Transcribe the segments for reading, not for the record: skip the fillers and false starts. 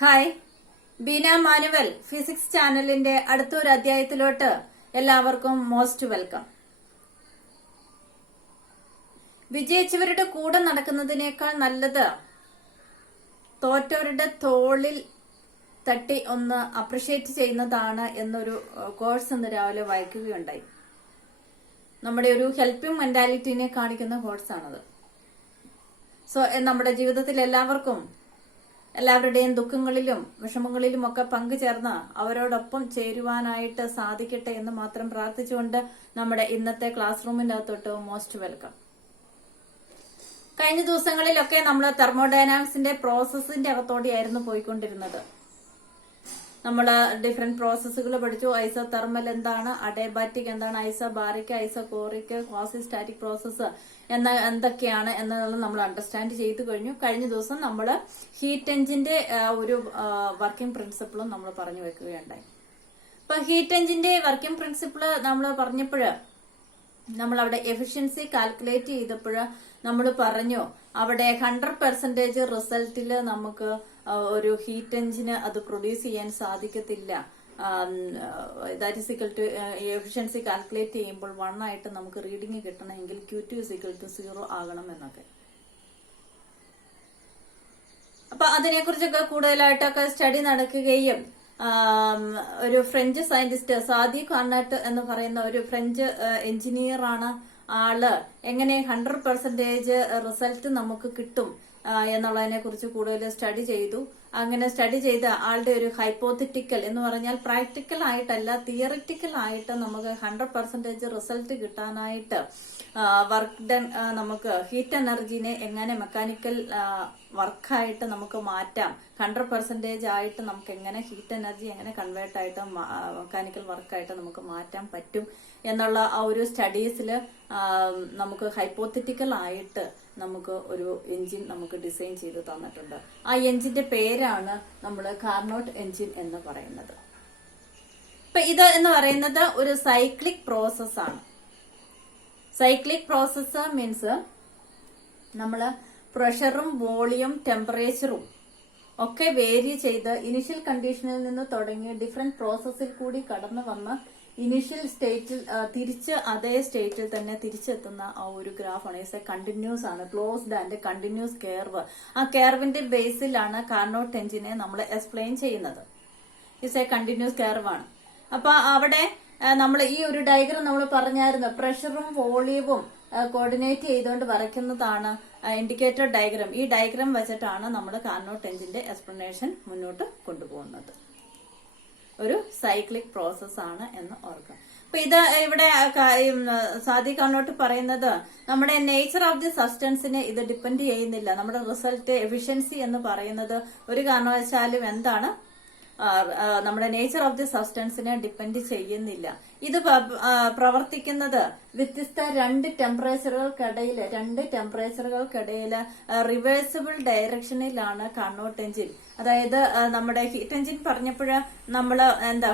Hi, Beena manual physics ചാനലിന്റെ അടുത്തൊരു അധ്യായത്തിലോട്ട് എല്ലാവർക്കും മോസ്റ്റ് വെൽക്കം. വിജയിച്ചവരുടെ കൂടെ നടക്കുന്നതിനേക്കാൾ നല്ലത് തോറ്റവരുടെ തോളിൽ തട്ടി ഒന്ന് അപ്രിഷ്യേറ്റ് ചെയ്യുന്നതാണ് എന്നൊരു കോഴ്സ് ഇന്ന് രാവിലെ വായിക്കുകയുണ്ടായി. നമ്മുടെ ഒരു ഹെൽപ്പിംഗ് മെന്റാലിറ്റിനെ കാണിക്കുന്ന കോഴ്സാണത്. നമ്മുടെ ജീവിതത്തിൽ എല്ലാവരുടെയും ദുഃഖങ്ങളിലും വിഷമങ്ങളിലും ഒക്കെ പങ്കുചേർന്ന് അവരോടൊപ്പം ചേരുവാനായിട്ട് സാധിക്കട്ടെ എന്ന് മാത്രം പ്രാർത്ഥിച്ചുകൊണ്ട് നമ്മുടെ ഇന്നത്തെ ക്ലാസ് റൂമിന്റെ അകത്തോട്ട് മോസ്റ്റ് വെൽക്കം. കഴിഞ്ഞ ദിവസങ്ങളിലൊക്കെ നമ്മൾ തെർമോഡൈനാമിക്സിന്റെ പ്രോസസ്സിന്റെ അകത്തോടെയായിരുന്നു പോയിക്കൊണ്ടിരുന്നത്. നമ്മൾ ഡിഫറെന്റ് പ്രോസസ്സുകൾ പഠിച്ചു. ഐസോതെർമൽ എന്താണ്, അഡേബാറ്റിക് എന്താണ്, ഐസോബാറിക്, ഐസോകോറിക്, ക്വാസിസ്റ്റാറ്റിക് പ്രോസസ്സ് എന്തൊക്കെയാണ് എന്നുള്ളത് നമ്മൾ അണ്ടർസ്റ്റാൻഡ് ചെയ്തു കഴിഞ്ഞു. കഴിഞ്ഞ ദിവസം നമ്മൾ ഹീറ്റ് എഞ്ചിന്റെ ഒരു വർക്കിംഗ് പ്രിൻസിപ്പിളും നമ്മൾ പറഞ്ഞു വെക്കുകയുണ്ടായി. അപ്പൊ ഹീറ്റ് എഞ്ചിന്റെ വർക്കിംഗ് പ്രിൻസിപ്പിള് നമ്മൾ പറഞ്ഞപ്പോൾ നമ്മൾ അവിടെ എഫിഷ്യൻസി കാൽക്കുലേറ്റ് ചെയ്തപ്പോൾ നമ്മൾ പറഞ്ഞു അവിടെ 100% റിസൾട്ടില് നമുക്ക് ഒരു ഹീറ്റ് എഞ്ചിന് അത് പ്രൊഡ്യൂസ് ചെയ്യാൻ സാധിക്കത്തില്ല. That is equal to efficiency calculate ചെയ്യുമ്പോൾ 1 ആയിട്ട് നമുക്ക് റീഡിംഗ് കിട്ടണമെങ്കിൽ Q2 ഈസ് ഈക്വൽ ടു 0 ആകണം എന്നൊക്കെ. അപ്പൊ അതിനെക്കുറിച്ചൊക്കെ കൂടുതലായിട്ടൊക്കെ സ്റ്റഡി നടക്കുകയും ഒരു ഫ്രഞ്ച് സയന്റിസ്റ്റ് സാദി കാർണട്ട് എന്ന് പറയുന്ന ഒരു ഫ്രഞ്ച് എഞ്ചിനീയർ ആണ് ആള് എങ്ങനെ 100% റിസൾട്ട് നമുക്ക് കിട്ടും എന്നുള്ളതിനെ കുറിച്ച് കൂടുതൽ സ്റ്റഡി ചെയ്തു. അങ്ങനെ സ്റ്റഡി ചെയ്ത ആളുടെ ഒരു ഹൈപ്പോത്തറ്റിക്കൽ എന്ന് പറഞ്ഞാൽ പ്രാക്ടിക്കൽ ആയിട്ടല്ല, തിയറിറ്റിക്കൽ ആയിട്ട് നമുക്ക് 100% റിസൾട്ട് കിട്ടാനായിട്ട് വർക്ക് ഡൺ നമുക്ക് ഹീറ്റ് എനർജിനെ എങ്ങനെ മെക്കാനിക്കൽ വർക്കായിട്ട് നമുക്ക് മാറ്റാം, 100% ആയിട്ട് നമുക്ക് എങ്ങനെ ഹീറ്റ് എനർജി എങ്ങനെ കൺവേർട്ട് ആയിട്ട് മെക്കാനിക്കൽ വർക്കായിട്ട് നമുക്ക് മാറ്റാൻ പറ്റും എന്നുള്ള ആ ഒരു സ്റ്റഡീസിൽ നമുക്ക് ഹൈപ്പോത്തറ്റിക്കൽ ആയിട്ട് നമുക്ക് ഒരു എഞ്ചിൻ നമുക്ക് ഡിസൈൻ ചെയ്ത് തന്നിട്ടുണ്ട്. ആ എഞ്ചിന്റെ പേരാണ് നമ്മൾ കാർനോട്ട് എഞ്ചിൻ എന്ന് പറയുന്നത്. ഇപ്പൊ ഇത് എന്ന് പറയുന്നത് ഒരു സൈക്ലിക് പ്രോസസ് ആണ്. സൈക്ലിക് പ്രോസസ് മീൻസ് നമ്മള് പ്രഷറും വോളിയം ടെമ്പറേച്ചറും ഒക്കെ വേരി ചെയ്ത് ഇനിഷ്യൽ കണ്ടീഷനിൽ നിന്ന് തുടങ്ങി ഡിഫറെന്റ് പ്രോസസ്സിൽ കൂടി കടന്നു വന്ന് ഇനീഷ്യൽ സ്റ്റേറ്റിൽ തിരിച്ച് അതേ സ്റ്റേറ്റിൽ തന്നെ തിരിച്ചെത്തുന്ന ആ ഒരു ഗ്രാഫാണ്. ഇറ്റ്സ് എ കണ്ടിന്യൂസ് ആണ്, ക്ലോസ്ഡ് ആൻഡ് കണ്ടിന്യൂസ് കർവ്. ആ കർവിന്റെ ബേസിലാണ് കാർനോട്ട് എഞ്ചിനെ നമ്മൾ എക്സ്പ്ലെയിൻ ചെയ്യുന്നത്. ഇറ്റ്സ് എ കണ്ടിന്യൂസ് കർവ് ആണ്. അപ്പൊ അവിടെ നമ്മൾ ഈ ഒരു ഡയഗ്രം നമ്മൾ പറഞ്ഞായിരുന്നു, പ്രഷറും വോളിയവും കോർഡിനേറ്റ് ചെയ്തുകൊണ്ട് വരയ്ക്കുന്നതാണ് ഇൻഡിക്കേറ്റർ ഡയഗ്രം. ഈ ഡയഗ്രം വെച്ചിട്ടാണ് നമ്മൾ കാർനോട്ട് എഞ്ചിന്റെ എക്സ്പ്ലനേഷൻ മുന്നോട്ട് കൊണ്ടുപോകുന്നത്. ഒരു സൈക്ലിക് പ്രോസസ് ആണ് എന്ന് ഓർക്കുക. അപ്പൊ ഇത് ഇവിടെ സാദി കാർനോട്ട് പറയുന്നത് നമ്മുടെ നേച്ചർ ഓഫ് ദി സബ്സ്റ്റൻസിനെ ഇത് ഡിപ്പെൻഡ് ചെയ്യുന്നില്ല. നമ്മുടെ റിസൾട്ട് എഫിഷ്യൻസി എന്ന് പറയുന്നത് ഒരു കാരണവശാലും എന്താണ് നമ്മുടെ നേച്ചർ ഓഫ് ദി സബ്സ്റ്റൻസിനെ ഡിപ്പെൻഡ് ചെയ്യുന്നില്ല. ഇത് പ്രവർത്തിക്കുന്നത് വ്യത്യസ്ത രണ്ട് ടെമ്പറേച്ചറുകൾക്കിടയിൽ റിവേഴ്സിബിൾ ഡയറക്ഷനിലാണ് കാർനോട്ട് എഞ്ചിൻ. അതായത് നമ്മുടെ ഹീറ്റ് എഞ്ചിൻ പറഞ്ഞപ്പോൾ നമ്മൾ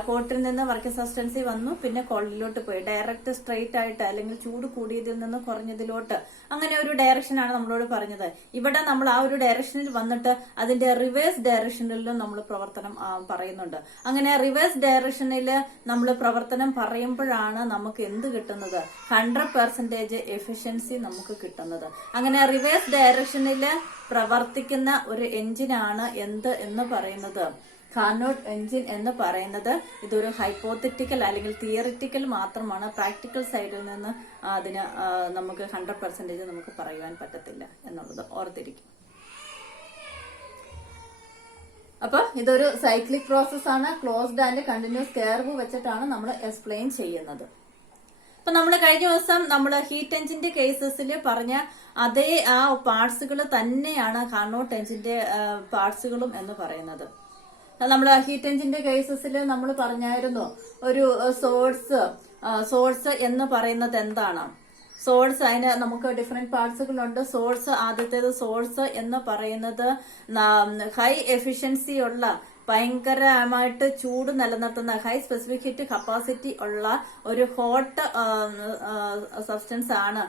ഹോട്ടിൽ നിന്ന് വർക്കിംഗ് സബ്സ്റ്റൻസി വന്നു, പിന്നെ കോൾഡിലോട്ട് പോയി, ഡയറക്റ്റ് സ്ട്രെയിറ്റ് ആയിട്ട് അല്ലെങ്കിൽ ചൂട് കൂടിയതിൽ നിന്ന് കുറഞ്ഞതിലോട്ട്, അങ്ങനെ ഒരു ഡയറക്ഷനാണ് നമ്മളോട് പറഞ്ഞത്. ഇവിടെ നമ്മൾ ആ ഒരു ഡയറക്ഷനിൽ വന്നിട്ട് അതിന്റെ റിവേഴ്സ് ഡയറക്ഷനിലും നമ്മൾ പ്രവർത്തനം പറയുന്നുണ്ട്. അങ്ങനെ റിവേഴ്സ് ഡയറക്ഷനിൽ നമ്മൾ പ്രവർത്തനം പറയുമ്പോഴാണ് നമുക്ക് എന്ത് കിട്ടുന്നത്, 100% എഫിഷ്യൻസി നമുക്ക് കിട്ടുന്നത്. അങ്ങനെ റിവേഴ്സ് ഡയറക്ഷനിൽ പ്രവർത്തിക്കുന്ന ഒരു എഞ്ചിനാണ് എന്ന് പറയുന്നത് കാർനോട്ട് എഞ്ചിൻ എന്ന് പറയുന്നത്. ഇതൊരു ഹൈപ്പോത്തറ്റിക്കൽ അല്ലെങ്കിൽ തിയറിറ്റിക്കൽ മാത്രമാണ്. പ്രാക്ടിക്കൽ സൈഡിൽ നിന്ന് അതിന് നമുക്ക് 100% നമുക്ക് പറയുവാൻ പറ്റത്തില്ല എന്നുള്ളത് ഓർത്തിരിക്കും. അപ്പൊ ഇതൊരു സൈക്ലിക് പ്രോസസ് ആണ്. ക്ലോസ്ഡ് ആൻഡ് കണ്ടിന്യൂസ് കർവ് വെച്ചിട്ടാണ് നമ്മൾ എക്സ്പ്ലെയിൻ ചെയ്യുന്നത്. അപ്പൊ നമ്മൾ കഴിഞ്ഞ ദിവസം നമ്മൾ ഹീറ്റ് എഞ്ചിന്റെ കേസസിൽ പറഞ്ഞ അതേ ആ പാർട്സുകൾ തന്നെയാണ് കാർനോട്ട് എഞ്ചിന്റെ പാർട്സുകളും എന്ന് പറയുന്നത്. നമ്മൾ ഹീറ്റ് എഞ്ചിന്റെ കേസസിൽ നമ്മൾ പറഞ്ഞായിരുന്നു ഒരു സോഴ്സ് എന്ന് പറയുന്നത് എന്താണ്. സോഴ്സ് അതിന് നമുക്ക് ഡിഫറെന്റ് പാർട്സുകളുണ്ട്. ആദ്യത്തേത് സോഴ്സ് എന്ന് പറയുന്നത് ഹൈ എഫിഷ്യൻസി ഉള്ള ഭയങ്കരമായിട്ട് ചൂട് നിലനിർത്തുന്ന ഹൈ സ്പെസിഫിക് ഹീറ്റ് കപ്പാസിറ്റി ഉള്ള ഒരു ഹോട്ട് സബ്സ്റ്റൻസ് ആണ്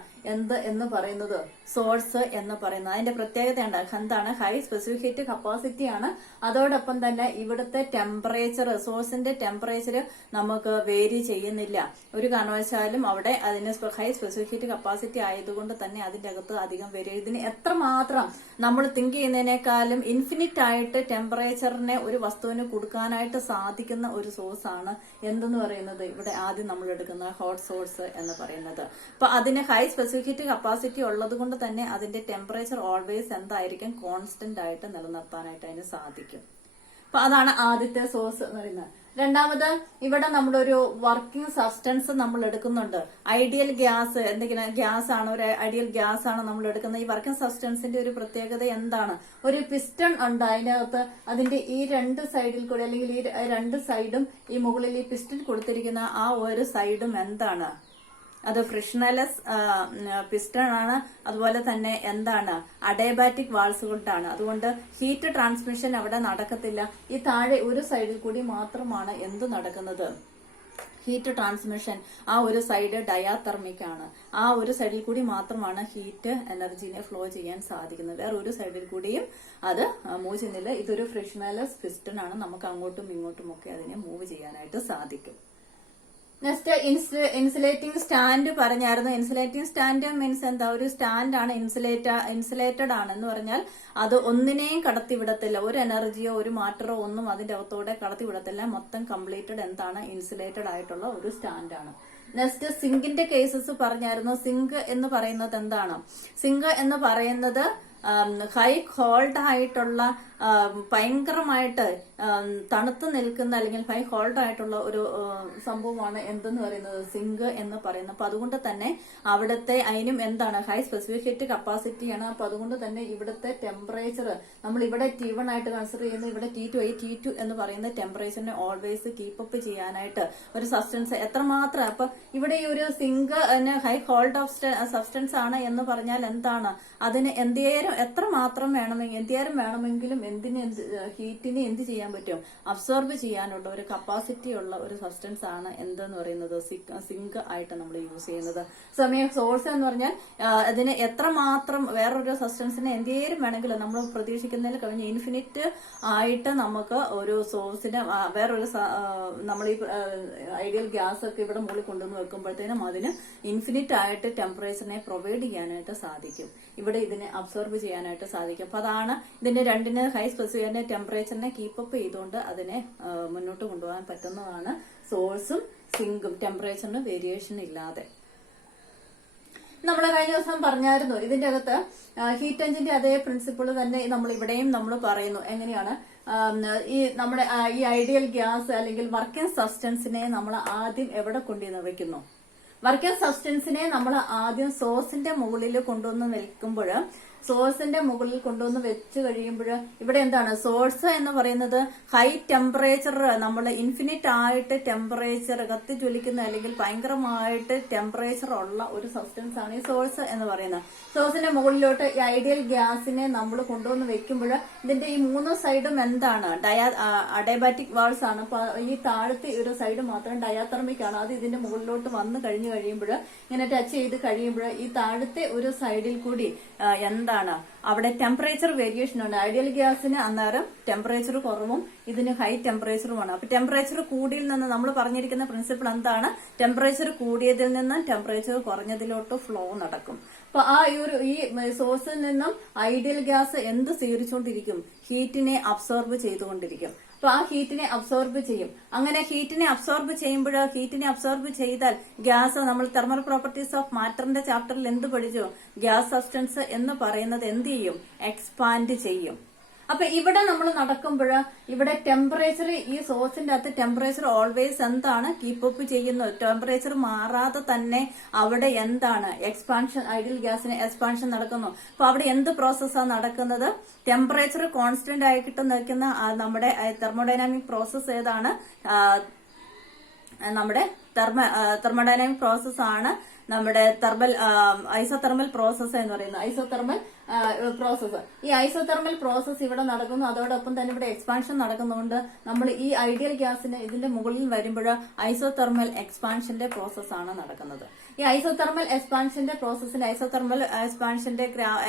എന്ന് പറയുന്നത് സോഴ്സ് എന്ന് പറയുന്നത്. അതിന്റെ പ്രത്യേകതയുണ്ട്, എന്താണ്? ഹൈ സ്പെസിഫിക് ഹീറ്റ് കപ്പാസിറ്റി ആണ്. അതോടൊപ്പം തന്നെ ഇവിടുത്തെ ടെമ്പറേച്ചർ, സോഴ്സിന്റെ ടെമ്പറേച്ചർ നമുക്ക് വേരി ചെയ്യുന്നില്ല ഒരു കാരണവശാലും. അവിടെ അതിന് ഹൈ സ്പെസിഫിക് ഹീറ്റ് കപ്പാസിറ്റി ആയതുകൊണ്ട് തന്നെ അതിന്റെ അകത്ത് അധികം വേരി. ഇതിന് എത്രമാത്രം നമ്മൾ തിങ്ക് ചെയ്യുന്നതിനേക്കാളും ഇൻഫിനിറ്റ് ആയിട്ട് ടെമ്പറേച്ചറിനെ ഒരു വസ്തുവിന് കൊടുക്കാനായിട്ട് സാധിക്കുന്ന ഒരു സോഴ്സ് ആണ് എന്തെന്ന് പറയുന്നത് ഇവിടെ ആദ്യം നമ്മൾ എടുക്കുന്ന ഹോട്ട് സോഴ്സ് എന്ന് പറയുന്നത്. അപ്പൊ അതിന് ഹൈ സ്പെസിഫിക് ഹീറ്റ് കപ്പാസിറ്റി ഉള്ളത് കൊണ്ട് തന്നെ അതിന്റെ ടെമ്പറേച്ചർ ഓൾവേസ് എന്തായിരിക്കും? കോൺസ്റ്റന്റ് ആയിട്ട് നിലനിർത്താനായിട്ട് അതിന് സാധിക്കും. അപ്പൊ അതാണ് ആദ്യത്തെ സോഴ്സ് എന്ന് പറയുന്നത്. രണ്ടാമത്, ഇവിടെ നമ്മളൊരു വർക്കിംഗ് സബ്സ്റ്റൻസ് നമ്മൾ എടുക്കുന്നുണ്ട്. ഐഡിയൽ ഗ്യാസ്, എന്തെങ്കിലും ഗ്യാസ് ആണ്, ഒരു ഐഡിയൽ ഗ്യാസ് ആണ് നമ്മൾ എടുക്കുന്നത്. ഈ വർക്കിംഗ് സബ്സ്റ്റൻസിന്റെ ഒരു പ്രത്യേകത എന്താണ്? ഒരു പിസ്റ്റൺ ഉണ്ട് അതിനകത്ത്. അതിന്റെ ഈ രണ്ട് സൈഡിൽ കൂടി, അല്ലെങ്കിൽ ഈ രണ്ട് സൈഡും, ഈ മുകളിൽ ഈ പിസ്റ്റൺ കൊടുത്തിരിക്കുന്ന ആ ഒരു സൈഡും എന്താണ്? അത് ഫ്രിക്ഷണലെസ് പിസ്റ്റൺ ആണ്. അതുപോലെ തന്നെ എന്താണ്? അഡയബാറ്റിക് വാൾസ് കൊണ്ടാണ്. അതുകൊണ്ട് ഹീറ്റ് ട്രാൻസ്മിഷൻ അവിടെ നടക്കത്തില്ല. ഈ താഴെ ഒരു സൈഡിൽ കൂടി മാത്രമാണ് എന്ത് നടക്കുന്നത്? Heat transmission. ആ ഒരു സൈഡ് ഡയാതെർമിക് ആണ്. ആ ഒരു സൈഡിൽ കൂടി മാത്രമാണ് ഹീറ്റ് എനർജിനെ ഫ്ലോ ചെയ്യാൻ സാധിക്കുന്നത്. വേറെ ഒരു സൈഡിൽ കൂടിയും അത് മൂവ് ചെയ്യുന്നില്ല. ഇതൊരു ഫ്രിക്ഷണലെസ് പിസ്റ്റൺ ആണ്. നമുക്ക് അങ്ങോട്ടും ഇങ്ങോട്ടും ഒക്കെ അതിനെ മൂവ് ചെയ്യാനായിട്ട് സാധിക്കും. നെക്സ്റ്റ്, ഇൻസുലേറ്റിംഗ് സ്റ്റാൻഡ് പറഞ്ഞായിരുന്നു. ഇൻസുലേറ്റിംഗ് സ്റ്റാൻഡ് മീൻസ് എന്താ? ഒരു സ്റ്റാൻഡ് ആണ്, ഇൻസുലേറ്റഡ് ആണ് എന്ന് പറഞ്ഞാൽ അത് ഒന്നിനെയും കടത്തിവിടത്തില്ല. ഒരു എനർജിയോ ഒരു മാറ്ററോ ഒന്നും അതിന്റെ അകത്തോടെ കടത്തിവിടത്തില്ല. മൊത്തം കംപ്ലീറ്റഡ് എന്താണ്? ഇൻസുലേറ്റഡ് ആയിട്ടുള്ള ഒരു സ്റ്റാൻഡ് ആണ്. നെക്സ്റ്റ്, സിങ്കിന്റെ കേസസ് പറഞ്ഞായിരുന്നു. സിങ്ക് എന്ന് പറയുന്നത് എന്താണ്? സിങ്ക് എന്ന് പറയുന്നത് ഹൈ കോൾഡ് ആയിട്ടുള്ള ഭയങ്കരമായിട്ട് തണുത്ത് നിൽക്കുന്ന അല്ലെങ്കിൽ ഹൈ കോൾഡ് ആയിട്ടുള്ള ഒരു സംഭവമാണ് എന്തെന്ന് പറയുന്നത്? സിങ്ക് എന്ന് പറയുന്നത്. അപ്പൊ അതുകൊണ്ട് തന്നെ അവിടുത്തെ അതിനും എന്താണ്? ഹൈ സ്പെസിഫിക് ഹീറ്റ് കപ്പാസിറ്റിയാണ്. അപ്പൊ അതുകൊണ്ട് തന്നെ ഇവിടുത്തെ ടെമ്പറേച്ചർ നമ്മൾ ഇവിടെ T1 ആയിട്ട് കൺസിഡർ ചെയ്യുന്നു, ഇവിടെ T2 ആയി. T2 എന്ന് പറയുന്ന ടെമ്പറേച്ചറിനെ ഓൾവേസ് കീപ്പ് അപ്പ് ചെയ്യാനായിട്ട് ഒരു സബ്സ്റ്റൻസ് എത്രമാത്രം. അപ്പൊ ഇവിടെ ഈ ഒരു sink high cold of substance ആണ് എന്ന് പറഞ്ഞാൽ എന്താണ്? അതിന് എത്രമാത്രം വേണമെങ്കിലും ഹീറ്റിനെ എന്ത് ചെയ്യാൻ പറ്റും? അബ്സോർബ് ചെയ്യാനുള്ള ഒരു കപ്പാസിറ്റി ഉള്ള ഒരു സബ്സ്റ്റൻസ് ആണ് എന്തെന്ന് പറയുന്നത്? സിങ്ക് ആയിട്ട് നമ്മൾ യൂസ് ചെയ്യുന്നത്. സമയം സോഴ്സ് എന്ന് പറഞ്ഞാൽ അതിന് എത്രമാത്രം വേറൊരു സബ്സ്റ്റൻസിനെ എന്തേലും വേണമെങ്കിലും നമ്മൾ പ്രതീക്ഷിക്കുന്നതിൽ കവിഞ്ഞ് ഇൻഫിനിറ്റ് ആയിട്ട് നമുക്ക് ഒരു സോഴ്സിന് വേറൊരു നമ്മൾ ഈ ഐഡിയൽ ഗ്യാസ് ഒക്കെ ഇവിടെ മുകളിൽ കൊണ്ടുവന്ന് വെക്കുമ്പോഴത്തേനും അതിന് ഇൻഫിനിറ്റ് ആയിട്ട് ടെമ്പറേച്ചറിനെ പ്രൊവൈഡ് ചെയ്യാനായിട്ട് സാധിക്കും. ഇവിടെ ഇതിനെ അബ്സോർബ് ചെയ്യാനായിട്ട് സാധിക്കും. അപ്പൊ അതാണ് ഇതിന്റെ രണ്ടിന് ഹൈ സ്പെസിഫിക് ടെമ്പറേച്ചറിനെ കീപ്പപ്പ് ചെയ്തുകൊണ്ട് അതിനെ മുന്നോട്ട് കൊണ്ടുപോകാൻ പറ്റുന്നതാണ് സോഴ്സും സിങ്കും, ടെമ്പറേച്ചറിന് വേരിയേഷൻ ഇല്ലാതെ. നമ്മൾ കഴിഞ്ഞ ദിവസം പറഞ്ഞായിരുന്നു ഇതിന്റെ അകത്ത് ഹീറ്റ് എഞ്ചിന്റെ അതേ പ്രിൻസിപ്പിൾ തന്നെ നമ്മൾ ഇവിടെയും നമ്മൾ പറയുന്നു. എങ്ങനെയാണ്? ഈ നമ്മുടെ ഈ ഐഡിയൽ ഗ്യാസ് അല്ലെങ്കിൽ വർക്കിംഗ് സബ്സ്റ്റൻസിനെ നമ്മൾ ആദ്യം എവിടെ കൊണ്ടുവന്ന് വെക്കുന്നു? വർക്കിംഗ് സബ്സ്റ്റൻസിനെ നമ്മൾ ആദ്യം സോഴ്സിന്റെ മുകളിൽ കൊണ്ടുവന്ന് വെക്കുമ്പോൾ, സോഴ്സിന്റെ മുകളിൽ കൊണ്ടുവന്ന് വെച്ച് കഴിയുമ്പോൾ ഇവിടെ എന്താണ്? സോഴ്സ് എന്ന് പറയുന്നത് ഹൈ ടെമ്പറേച്ചർ, നമ്മൾ ഇൻഫിനിറ്റ് ആയിട്ട് ടെമ്പറേച്ചർ കത്തി ജ്വലിക്കുന്ന അല്ലെങ്കിൽ ഭയങ്കരമായിട്ട് ടെമ്പറേച്ചർ ഉള്ള ഒരു സബ്സ്റ്റൻസ് ആണ് ഈ സോഴ്സ് എന്ന് പറയുന്നത്. സോഴ്സിന്റെ മുകളിലോട്ട് ഈ ഐഡിയൽ ഗ്യാസിനെ നമ്മൾ കൊണ്ടുവന്ന് വെക്കുമ്പോൾ ഇതിന്റെ ഈ മൂന്ന് സൈഡും എന്താണ്? അഡയബാറ്റിക് വാൾസ് ആണ്. അപ്പൊ ഈ താഴത്തെ ഒരു സൈഡ് മാത്രം ഡയാതെർമിക് ആണ്. അത് ഇതിന്റെ മുകളിലോട്ട് വന്നു കഴിയുമ്പോൾ, ഇങ്ങനെ ടച്ച് ചെയ്ത് കഴിയുമ്പോൾ ഈ താഴത്തെ ഒരു സൈഡിൽ കൂടി എന്താണ്? അവിടെ ടെമ്പറേച്ചർ വേരിയേഷൻ ഉണ്ട്. ഐഡിയൽ ഗ്യാസിന് അന്നേരം ടെമ്പറേച്ചർ കുറവും ഇതിന് ഹൈ ടെമ്പറേച്ചറുമാണ്. അപ്പൊ ടെമ്പറേച്ചർ കൂടിയിൽ നിന്ന് നമ്മൾ പറഞ്ഞിരിക്കുന്ന പ്രിൻസിപ്പിൾ എന്താണ്? ടെമ്പറേച്ചർ കൂടിയതിൽ നിന്ന് ടെമ്പറേച്ചർ കുറഞ്ഞതിലോട്ട് ഫ്ലോ നടക്കും. അപ്പൊ ഈ സോഴ്സിൽ നിന്നും ഐഡിയൽ ഗ്യാസ് എന്ത് സ്വീകരിച്ചുകൊണ്ടിരിക്കും? ഹീറ്റിനെ അബ്സോർബ് ചെയ്തുകൊണ്ടിരിക്കും. അപ്പൊ ആ ഹീറ്റിനെ അബ്സോർബ് ചെയ്യും. അങ്ങനെ ഹീറ്റിനെ അബ്സോർബ് ചെയ്താൽ ഗ്യാസ്, നമ്മൾ തെർമൽ പ്രോപ്പർട്ടീസ് ഓഫ് മാറ്ററിന്റെ ചാപ്റ്ററിൽ എന്ത് പഠിച്ചു? ഗ്യാസ് സബ്സ്റ്റൻസ് എന്ന് പറയുന്നത് എന്ത് ചെയ്യും? എക്സ്പാൻഡ് ചെയ്യും. അപ്പൊ ഇവിടെ നമ്മൾ നടക്കുമ്പോൾ ഇവിടെ ടെമ്പറേച്ചർ, ഈ സോഴ്സിന്റെ അകത്ത് ടെമ്പറേച്ചർ ഓൾവേസ് എന്താണ്? കീപ്പപ്പ് ചെയ്യുന്നത്. ടെമ്പറേച്ചർ മാറാതെ തന്നെ അവിടെ എന്താണ്? എക്സ്പാൻഷൻ, ഐഡിയൽ ഗ്യാസിന് എക്സ്പാൻഷൻ നടക്കുന്നു. അപ്പൊ അവിടെ എന്ത് പ്രോസസ്സാണ് നടക്കുന്നത്? ടെമ്പറേച്ചർ കോൺസ്റ്റന്റ് ആയിട്ട് നിൽക്കുന്ന നമ്മുടെ തെർമോഡൈനാമിക് പ്രോസസ് ഏതാണ്? നമ്മുടെ തെർമോഡൈനാമിക് പ്രോസസ് ആണ് നമ്മുടെ ഐസോതെർമൽ പ്രോസസ് എന്ന് പറയുന്നത്. Isothermal process. ഈ ഐസോതെർമൽ പ്രോസസ്സ് ഇവിടെ നടക്കുന്നു. അതോടൊപ്പം തന്നെ ഇവിടെ എക്സ്പാൻഷൻ നടക്കുന്നതുകൊണ്ട് നമ്മൾ ഈ ഐഡിയൽ ഗ്യാസിന് ഇതിന്റെ മുകളിൽ വരുമ്പോൾ ഐസോതെർമൽ എക്സ്പാൻഷന്റെ പ്രോസസ്സാണ് നടക്കുന്നത്. ഈ ഐസോതെർമൽ എക്സ്പാൻഷന്റെ പ്രോസസ്സിന്റെ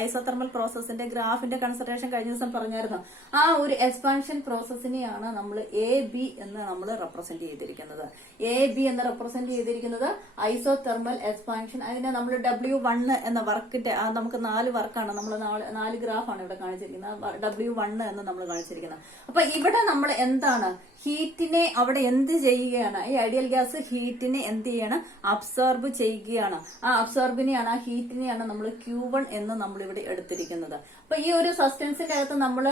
ഐസോതെർമൽ പ്രോസസ്സിന്റെ ഗ്രാഫിന്റെ കൺസിഡറേഷൻ കഴിഞ്ഞ ദിവസം പറഞ്ഞായിരുന്നു. ആ ഒരു എക്സ്പാൻഷൻ പ്രോസസ്സിനെയാണ് നമ്മൾ AB എന്ന് നമ്മൾ റെപ്രസെന്റ് ചെയ്തിരിക്കുന്നത്. AB എന്ന് റെപ്രസെന്റ് ചെയ്തിരിക്കുന്നത് ഐസോതെർമൽ എക്സ്പാൻഷൻ. അതിനെ നമ്മൾ W1 എന്ന വർക്കിന്റെ നമുക്ക് 4 വർക്കാണ്, നമ്മൾ 4 ഗ്രാഫാണ് ഇവിടെ കാണിച്ചിരിക്കുന്നത്. W1 എന്ന് നമ്മൾ കാണിച്ചിരിക്കുന്നത്. അപ്പൊ ഇവിടെ നമ്മൾ എന്താണ്, ഹീറ്റിനെ അവിടെ എന്ത് ചെയ്യുകയാണ്, ഈ ഐഡിയൽ ഗ്യാസ് ഹീറ്റിനെ എന്ത് ചെയ്യണം, അബ്സോർബ് ചെയ്യുകയാണ്. ആ അബ്സോർബിനെയാണ്, ആ ഹീറ്റിനെയാണ് നമ്മൾ Q1 എന്ന് നമ്മൾ ഇവിടെ എടുത്തിരിക്കുന്നത്. അപ്പൊ ഈ ഒരു സബ്സ്റ്റൻസിന്റെ അകത്ത് നമ്മൾ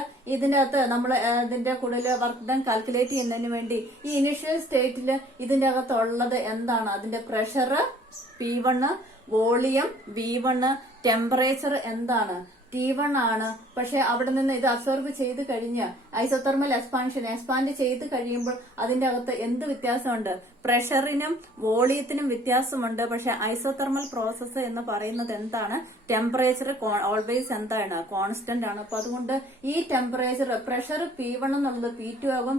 ഇതിന്റെ കൂടുതൽ വർക്ക് ഡൺ കാൽക്കുലേറ്റ് ചെയ്യുന്നതിന് വേണ്ടി ഈ ഇനിഷ്യൽ സ്റ്റേറ്റിൽ ഇതിന്റെ അകത്തുള്ളത് എന്താണ്, അതിന്റെ pressure P1, volume V1, temperature എന്താണ് T1 ആണ്. പക്ഷെ അവിടെ നിന്ന് ഇത് അബ്സോർബ് ചെയ്ത് കഴിഞ്ഞ് ഐസോതെർമൽ എക്സ്പാൻഡ് ചെയ്ത് കഴിയുമ്പോൾ അതിന്റെ അകത്ത് എന്ത് വ്യത്യാസമുണ്ട്, പ്രഷറിനും വോളിയത്തിനും വ്യത്യാസമുണ്ട്. പക്ഷെ ഐസോതെർമൽ പ്രോസസ്സ് എന്ന് പറയുന്നത് എന്താണ്, ടെമ്പറേച്ചർ ഓൾവേസ് എന്താണ്, കോൺസ്റ്റന്റ് ആണ്. അപ്പൊ അതുകൊണ്ട് ഈ ടെമ്പറേച്ചർ, പ്രഷർ P1 എന്നുള്ളത് P2 ആകും,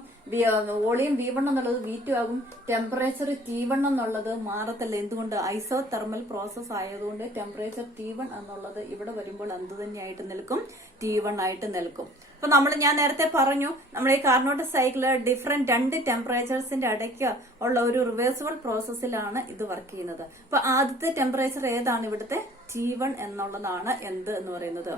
വോളിയം V1 എന്നുള്ളത് V2 ആകും, ടെമ്പറേച്ചർ T1 എന്നുള്ളത് മാറത്തില്ല. എന്തുകൊണ്ട്, ഐസോതെർമൽ പ്രോസസ് ആയതുകൊണ്ട് ടെമ്പറേച്ചർ T1 എന്നുള്ളത് ഇവിടെ വരുമ്പോൾ എന്ത് തന്നെയായിട്ട് നിൽക്കും, T1 ആയിട്ട് നിൽക്കും. അപ്പൊ ഞാൻ നേരത്തെ പറഞ്ഞു, നമ്മുടെ ഈ കാർനോട്ട് സൈക്കിള് ഡിഫറെന്റ് 2 ടെമ്പറേച്ചേഴ്സിന്റെ ഇടയ്ക്ക് ഉള്ള ഒരു റിവേഴ്സിബിൾ പ്രോസസ്സിലാണ് ഇത് വർക്ക് ചെയ്യുന്നത്. അപ്പൊ ആദ്യത്തെ ടെമ്പറേച്ചർ ഏതാണ്, ഇവിടുത്തെ T1 എന്നുള്ളതാണ് എന്ത് എന്ന് പറയുന്നത്,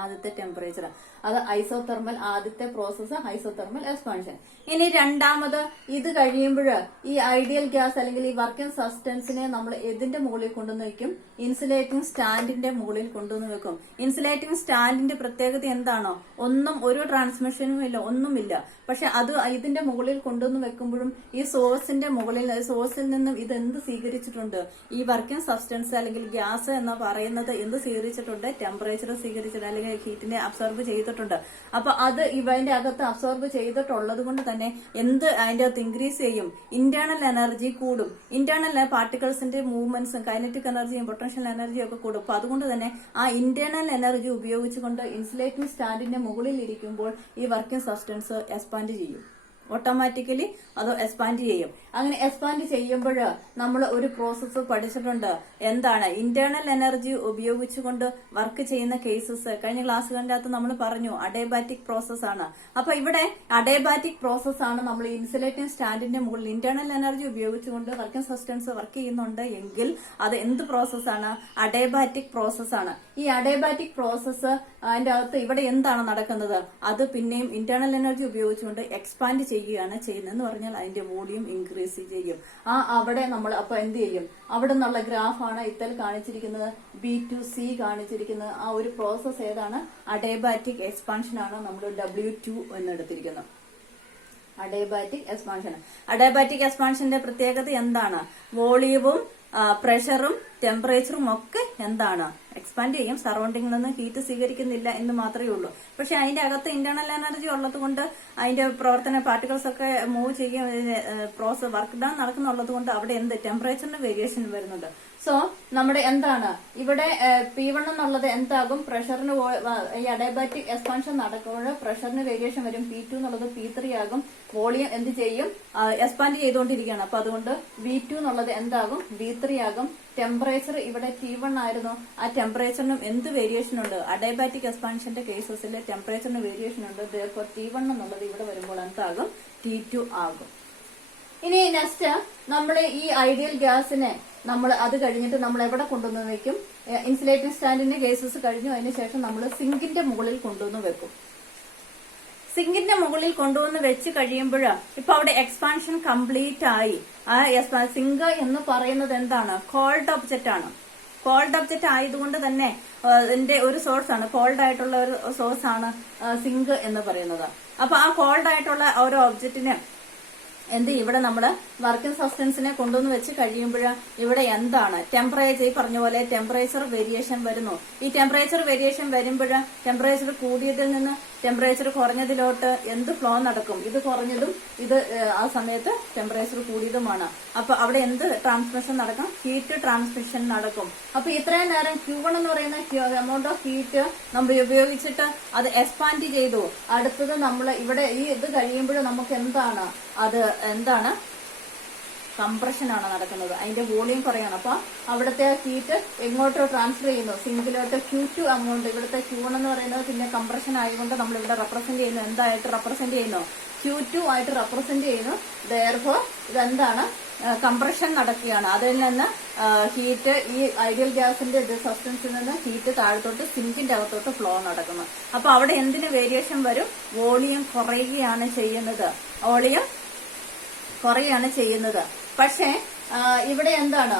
ആദ്യത്തെ ടെമ്പറേച്ചർ. അത് ഐസോതെർമൽ, ആദ്യത്തെ പ്രോസസ്സ് ഐസോതെർമൽ എക്സ്പാൻഷൻ. ഇനി രണ്ടാമത് ഇത് കഴിയുമ്പോൾ ഈ ഐഡിയൽ ഗ്യാസ് അല്ലെങ്കിൽ ഈ വർക്കിംഗ് സബ്സ്റ്റൻസിനെ നമ്മൾ ഇതിന്റെ മുകളിൽ കൊണ്ടുവന്ന് വെക്കും, ഇൻസുലേറ്റിംഗ് സ്റ്റാൻഡിന്റെ മുകളിൽ കൊണ്ടുവന്ന് വെക്കും. ഇൻസുലേറ്റിംഗ് സ്റ്റാൻഡിന്റെ പ്രത്യേകത എന്താണോ, ഒരു ട്രാൻസ്മിഷനും ഇല്ല, ഒന്നുമില്ല. പക്ഷെ അത് ഇതിന്റെ മുകളിൽ കൊണ്ടുവന്ന് വെക്കുമ്പോഴും ഈ സോഴ്സിൽ നിന്നും ഇത് എന്ത് സ്വീകരിച്ചിട്ടുണ്ട്, ഈ വർക്കിംഗ് സബ്സ്റ്റൻസ് അല്ലെങ്കിൽ ഗ്യാസ് എന്ന് പറയുന്നത് എന്ത് സ്വീകരിച്ചിട്ടുണ്ട്, ടെമ്പറേച്ചർ സ്വീകരിച്ചിട്ടുണ്ട്, അല്ലെങ്കിൽ ഹീറ്റിനെ അബ്സോർബ് ചെയ്തിട്ടുണ്ട്. അപ്പൊ അത് ഇതിന്റെ അകത്ത് അബ്സോർബ് ചെയ്തിട്ടുള്ളത് കൊണ്ട് തന്നെ അതിന്റെ അകത്ത് ഇൻക്രീസ് ചെയ്യും, ഇന്റേണൽ എനർജി കൂടും, ഇന്റേണൽ പാർട്ടിക്കിൾസിന്റെ മൂവ്മെന്റ്സും കൈനറ്റിക് എനർജിയും പൊട്ടൻഷ്യൽ എനർജിയും ഒക്കെ കൂടും. അപ്പൊ അതുകൊണ്ട് തന്നെ ആ ഇന്റേണൽ എനർജി ഉപയോഗിച്ചുകൊണ്ട് ഇൻസുലേറ്റിംഗ് സ്റ്റാൻഡിന്റെ മുകളിൽ ഇരിക്കുമ്പോൾ ഈ വർക്കിംഗ് സബ്സ്റ്റൻസ് എക്സ്പാൻഡ് ചെയ്യും, ഓട്ടോമാറ്റിക്കലി അത് എക്സ്പാൻഡ് ചെയ്യും. അങ്ങനെ എക്സ്പാൻഡ് ചെയ്യുമ്പോൾ നമ്മൾ ഒരു പ്രോസസ്സ് പഠിച്ചിട്ടുണ്ട്, എന്താണ്, ഇന്റേണൽ എനർജി ഉപയോഗിച്ചുകൊണ്ട് വർക്ക് ചെയ്യുന്ന കേസസ്. കഴിഞ്ഞ ക്ലാസ്സുകളിന്റെ അകത്ത് നമ്മൾ പറഞ്ഞു അഡേബാറ്റിക് പ്രോസസ് ആണ്. അപ്പൊ ഇവിടെ അഡേബാറ്റിക് പ്രോസസ് ആണ്, നമ്മൾ ഇൻസുലേറ്റിംഗ് സ്റ്റാൻഡിന്റെ മുകളിൽ ഇന്റേണൽ എനർജി ഉപയോഗിച്ചുകൊണ്ട് വർക്കിംഗ് സബ്സ്റ്റൻസ് വർക്ക് ചെയ്യുന്നുണ്ട് എങ്കിൽ അത് എന്ത് പ്രോസസ്സാണ്, അഡേബാറ്റിക് പ്രോസസ് ആണ്. ഈ അഡേബാറ്റിക് പ്രോസസ്സ് അതിന്റെ അകത്ത് ഇവിടെ എന്താണ് നടക്കുന്നത്, അത് പിന്നെയും ഇന്റേണൽ എനർജി ഉപയോഗിച്ചുകൊണ്ട് എക്സ്പാൻഡ് ചെയ്യുകയാണ് ചെയ്യുന്നത്. എന്ന് പറഞ്ഞാൽ അതിന്റെ വോളിയം ഇൻക്രീസ് ചെയ്യും. അവിടെ നമ്മൾ അപ്പൊ എന്ത് ചെയ്യും, അവിടെ നിന്നുള്ള ഗ്രാഫാണ് ഇത്തൽ കാണിച്ചിരിക്കുന്നത്, B2C കാണിച്ചിരിക്കുന്നത്. ആ ഒരു പ്രോസസ് ഏതാണ്, അഡേബാറ്റിക് എക്സ്പാൻഷൻ ആണ്. നമ്മൾ W2 എന്ന് എടുത്തിരിക്കുന്നത് അഡേബാറ്റിക് എക്സ്പാൻഷൻ. അഡേബാറ്റിക് എക്സ്പാൻഷന്റെ പ്രത്യേകത എന്താണ്, വോളിയവും പ്രഷറും ടെമ്പറേച്ചറും ഒക്കെ എന്താണ്, എക്സ്പാൻഡ് ചെയ്യും. സറൗണ്ടിങ്ങിൽ നിന്ന് ഹീറ്റ് സ്വീകരിക്കുന്നില്ല എന്ന് മാത്രമേ ഉള്ളൂ. പക്ഷെ അതിന്റെ അകത്ത് ഇന്റേണൽ എനർജി ഉള്ളത് കൊണ്ട് അതിന്റെ പ്രവർത്തന പാർട്ടിക്കിൾസ് ഒക്കെ മൂവ് ചെയ്യും, പ്രോസസ് വർക്ക് ഡൗൺ നടക്കുന്നുള്ളത് കൊണ്ട് അവിടെ എന്ത് ടെമ്പറേച്ചറിന് വേരിയേഷൻ വരുന്നുണ്ട്. സോ നമ്മുടെ എന്താണ് ഇവിടെ P1 എന്നുള്ളത് എന്താകും, പ്രഷറിന് ഈ അഡേബാറ്റിക് എക്സ്പാൻഷൻ നടക്കുമ്പോൾ പ്രഷറിന് വേരിയേഷൻ വരും. P2 എന്നുള്ളത് P3 ആകും. വോളിയം എന്ത് ചെയ്യും, എക്സ്പാൻഡ് ചെയ്തുകൊണ്ടിരിക്കുകയാണ്. അപ്പൊ അതുകൊണ്ട് V2 എന്നുള്ളത് എന്താകും, V3 ആകും. ടെമ്പറേച്ചർ ഇവിടെ T1 ആയിരുന്നു, ആ ടെമ്പറേച്ചറിനും എന്ത് വേരിയേഷൻ ഉണ്ട്, അഡേബാറ്റിക് എക്സ്പാൻഷന്റെ കേസസിൽ ടെമ്പറേച്ചറിന് വേരിയേഷൻ ഉണ്ട്. T1 എന്നുള്ളത് ഇവിടെ വരുമ്പോൾ എന്താകും, T2 ആകും. ഇനി നെക്സ്റ്റ് നമ്മൾ ഈ ഐഡിയൽ ഗ്യാസിനെ അത് കഴിഞ്ഞിട്ട് നമ്മൾ എവിടെ കൊണ്ടുവന്ന് വെക്കും, ഇൻസുലേറ്റിംഗ് സ്റ്റാൻഡിന്റെ കേസസ് കഴിഞ്ഞു. അതിനുശേഷം നമ്മൾ സിങ്കിന്റെ മുകളിൽ കൊണ്ടുവന്ന് വെക്കും. സിങ്കിന്റെ മുകളിൽ കൊണ്ടുവന്ന് വെച്ച് കഴിയുമ്പോൾ ഇപ്പൊ അവിടെ എക്സ്പാൻഷൻ കംപ്ലീറ്റ് ആയി. ആ സിങ്ക് എന്ന് പറയുന്നത് എന്താണ്, കോൾഡ് ഒബ്ജക്റ്റ് ആണ്. കോൾഡ് ഒബ്ജക്റ്റ് ആയതുകൊണ്ട് തന്നെ ഇതിന്റെ ഒരു സോഴ്സ് ആണ്, കോൾഡ് ആയിട്ടുള്ള ഒരു സോഴ്സ് ആണ് സിങ്ക് എന്ന് പറയുന്നത്. അപ്പൊ ആ കോൾഡ് ആയിട്ടുള്ള ഓരോ ഒബ്ജക്റ്റിനെ ഇവിടെ നമ്മൾ വർക്കിംഗ് സബ്സ്റ്റൻസിനെ കൊണ്ടുവന്ന് വെച്ച് കഴിയുമ്പോൾ ഇവിടെ എന്താണ്, ടെമ്പറേച്ചർ, ഈ പറഞ്ഞ പോലെ ടെമ്പറേച്ചർ വേരിയേഷൻ വരുന്നു. ഈ ടെമ്പറേച്ചർ വേരിയേഷൻ വരുമ്പോൾ ടെമ്പറേച്ചർ കൂടിയതിൽ നിന്ന് ടെമ്പറേച്ചർ കുറഞ്ഞതിലോട്ട് എന്ത് ഫ്ലോ നടക്കും? ഇത് കുറഞ്ഞതും ഇത് ആ സമയത്ത് ടെമ്പറേച്ചർ കൂടിയതുമാണ്. അപ്പൊ അവിടെ എന്ത് ട്രാൻസ്മിഷൻ നടക്കും? ഹീറ്റ് ട്രാൻസ്മിഷൻ നടക്കും. അപ്പൊ ഇത്രയും നേരം Q1 എന്ന് പറയുന്ന എമൗണ്ട് ഓഫ് ഹീറ്റ് നമ്മൾ ഉപയോഗിച്ചിട്ട് അത് എക്സ്പാൻഡ് ചെയ്തു. അടുത്തത് നമ്മൾ ഇവിടെ ഈ ഇത് കഴിയുമ്പോൾ നമുക്ക് എന്താണ് കംപ്രഷൻ ആണ് നടക്കുന്നത്. അതിന്റെ വോളിയം കുറയാണ്. അപ്പൊ അവിടുത്തെ ഹീറ്റ് എങ്ങോട്ടോ ട്രാൻസ്ഫർ ചെയ്യുന്നു, സിങ്കിലോട്ട് Q2 എമൗണ്ട്. ഇവിടുത്തെ Q1 എന്ന് പറയുന്നത് പിന്നെ കംപ്രഷൻ ആയതുകൊണ്ട് നമ്മൾ ഇവിടെ റെപ്രസെന്റ് ചെയ്യുന്നു. എന്തായിട്ട് റെപ്രസെന്റ് ചെയ്യുന്നു? Q2 ആയിട്ട് റെപ്രസെന്റ് ചെയ്യുന്നു. ദെയർഫോർ ഇതെന്താണ്? കംപ്രഷൻ നടക്കുകയാണ്. അതിൽ നിന്ന് ഹീറ്റ് ഈ ഐഡിയൽ ഗ്യാസിന്റെ സബ്സ്റ്റൻസിൽ നിന്ന് ഹീറ്റ് താഴത്തോട്ട് സിങ്കിന്റെ അകത്തോട്ട് ഫ്ലോ നടക്കുന്നു. അപ്പൊ അവിടെ എന്തിന് വേരിയേഷൻ വരും? വോളിയം കുറയുകയാണ് ചെയ്യുന്നത്. പക്ഷേ ഇവിടെ എന്താണ്?